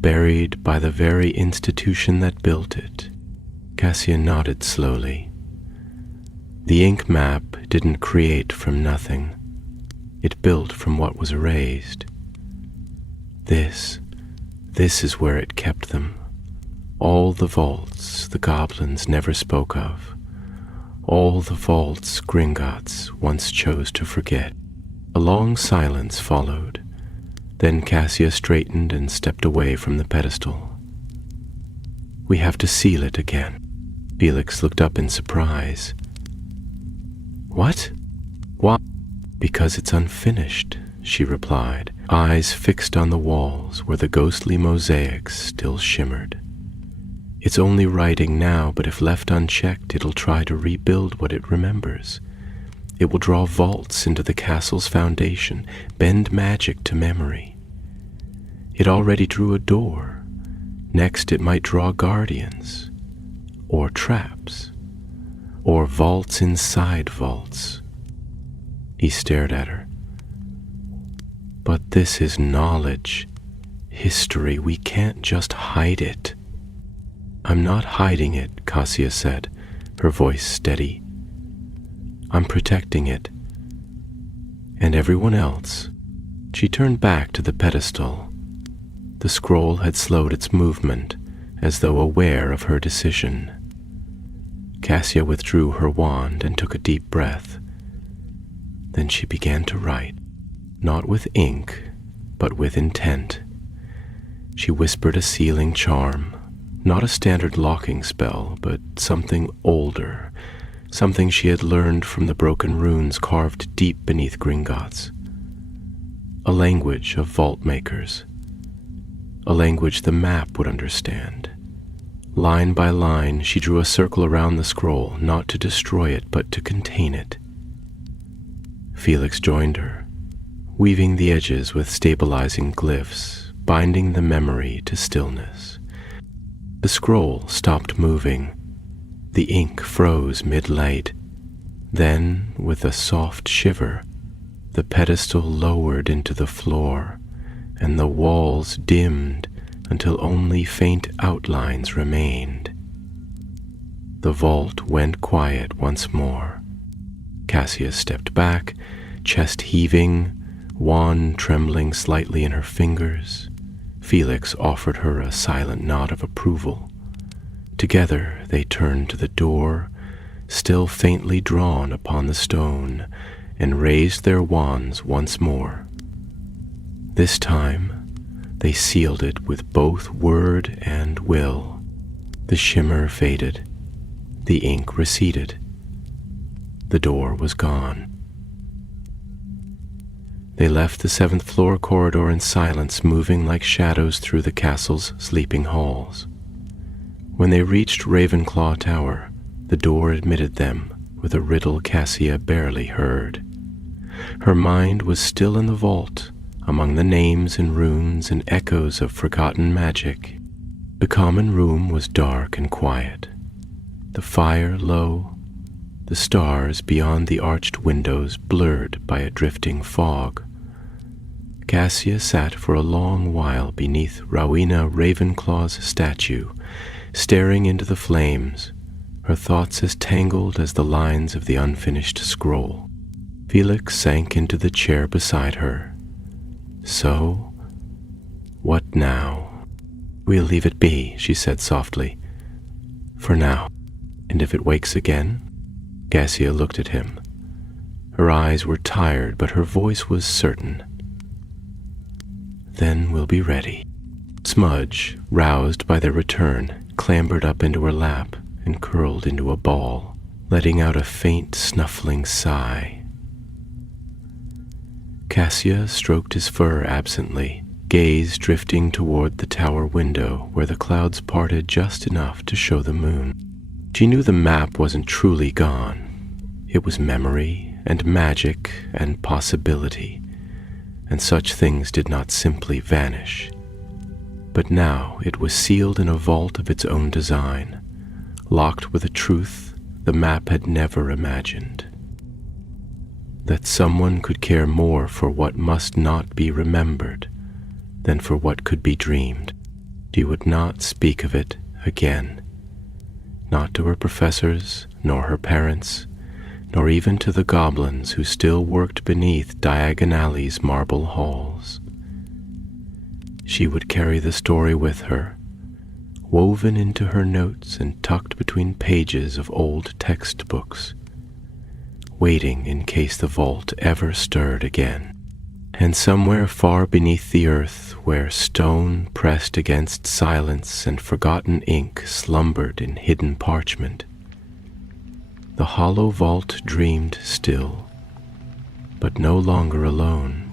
Buried by the very institution that built it." Cassia nodded slowly. The ink map didn't create from nothing. It built from what was erased. This is where it kept them. All the vaults the goblins never spoke of. All the vaults Gringotts once chose to forget. A long silence followed. Then Cassia straightened and stepped away from the pedestal. "We have to seal it again." Felix looked up in surprise. "What? Why?" "Because it's unfinished," she replied, eyes fixed on the walls where the ghostly mosaics still shimmered. "It's only writing now, but if left unchecked, it'll try to rebuild what it remembers. It will draw vaults into the castle's foundation, bend magic to memory. It already drew a door. Next it might draw guardians, or traps, or vaults inside vaults." He stared at her. "But this is knowledge, history. We can't just hide it." "I'm not hiding it," Cassia said, her voice steady. "I'm protecting it. And everyone else." She turned back to the pedestal. The scroll had slowed its movement, as though aware of her decision. Cassia withdrew her wand and took a deep breath. Then she began to write. not with ink, but with intent. She whispered a sealing charm, not a standard locking spell, but something older, something she had learned from the broken runes carved deep beneath Gringotts. A language of vault makers, a language the map would understand. Line by line, she drew a circle around the scroll, not to destroy it, but to contain it. Felix joined her, weaving the edges with stabilizing glyphs, binding the memory to stillness. The scroll stopped moving. The ink froze mid-light. Then, with a soft shiver, the pedestal lowered into the floor, and the walls dimmed until only faint outlines remained. The vault went quiet once more. Cassia stepped back, chest heaving, wand trembling slightly in her fingers. Felix offered her a silent nod of approval. Together they turned to the door, still faintly drawn upon the stone, and raised their wands once more. This time, they sealed it with both word and will. The shimmer faded. The ink receded. The door was gone. They left the 7th floor corridor in silence, moving like shadows through the castle's sleeping halls. When they reached Ravenclaw Tower, the door admitted them with a riddle Cassia barely heard. Her mind was still in the vault, among the names and runes and echoes of forgotten magic. The common room was dark and quiet, the fire low, the stars beyond the arched windows blurred by a drifting fog. Cassia sat for a long while beneath Rowena Ravenclaw's statue, staring into the flames, her thoughts as tangled as the lines of the unfinished scroll. Felix sank into the chair beside her. So, what now? We'll leave it be, she said softly. For now. And if it wakes again? Cassia looked at him. Her eyes were tired, but her voice was certain. Then we'll be ready. Smudge, roused by their return, clambered up into her lap and curled into a ball, letting out a faint snuffling sigh. Cassia stroked his fur absently, gaze drifting toward the tower window where the clouds parted just enough to show the moon. She knew the map wasn't truly gone. It was memory and magic and possibility, and such things did not simply vanish. But now it was sealed in a vault of its own design, locked with a truth the map had never imagined. That someone could care more for what must not be remembered than for what could be dreamed. She would not speak of it again, not to her professors, nor her parents, nor even to the goblins who still worked beneath Diagon Alley's marble halls. She would carry the story with her, woven into her notes and tucked between pages of old textbooks, waiting in case the vault ever stirred again. And somewhere far beneath the earth, where stone pressed against silence and forgotten ink slumbered in hidden parchment, the hollow vault dreamed still, but no longer alone.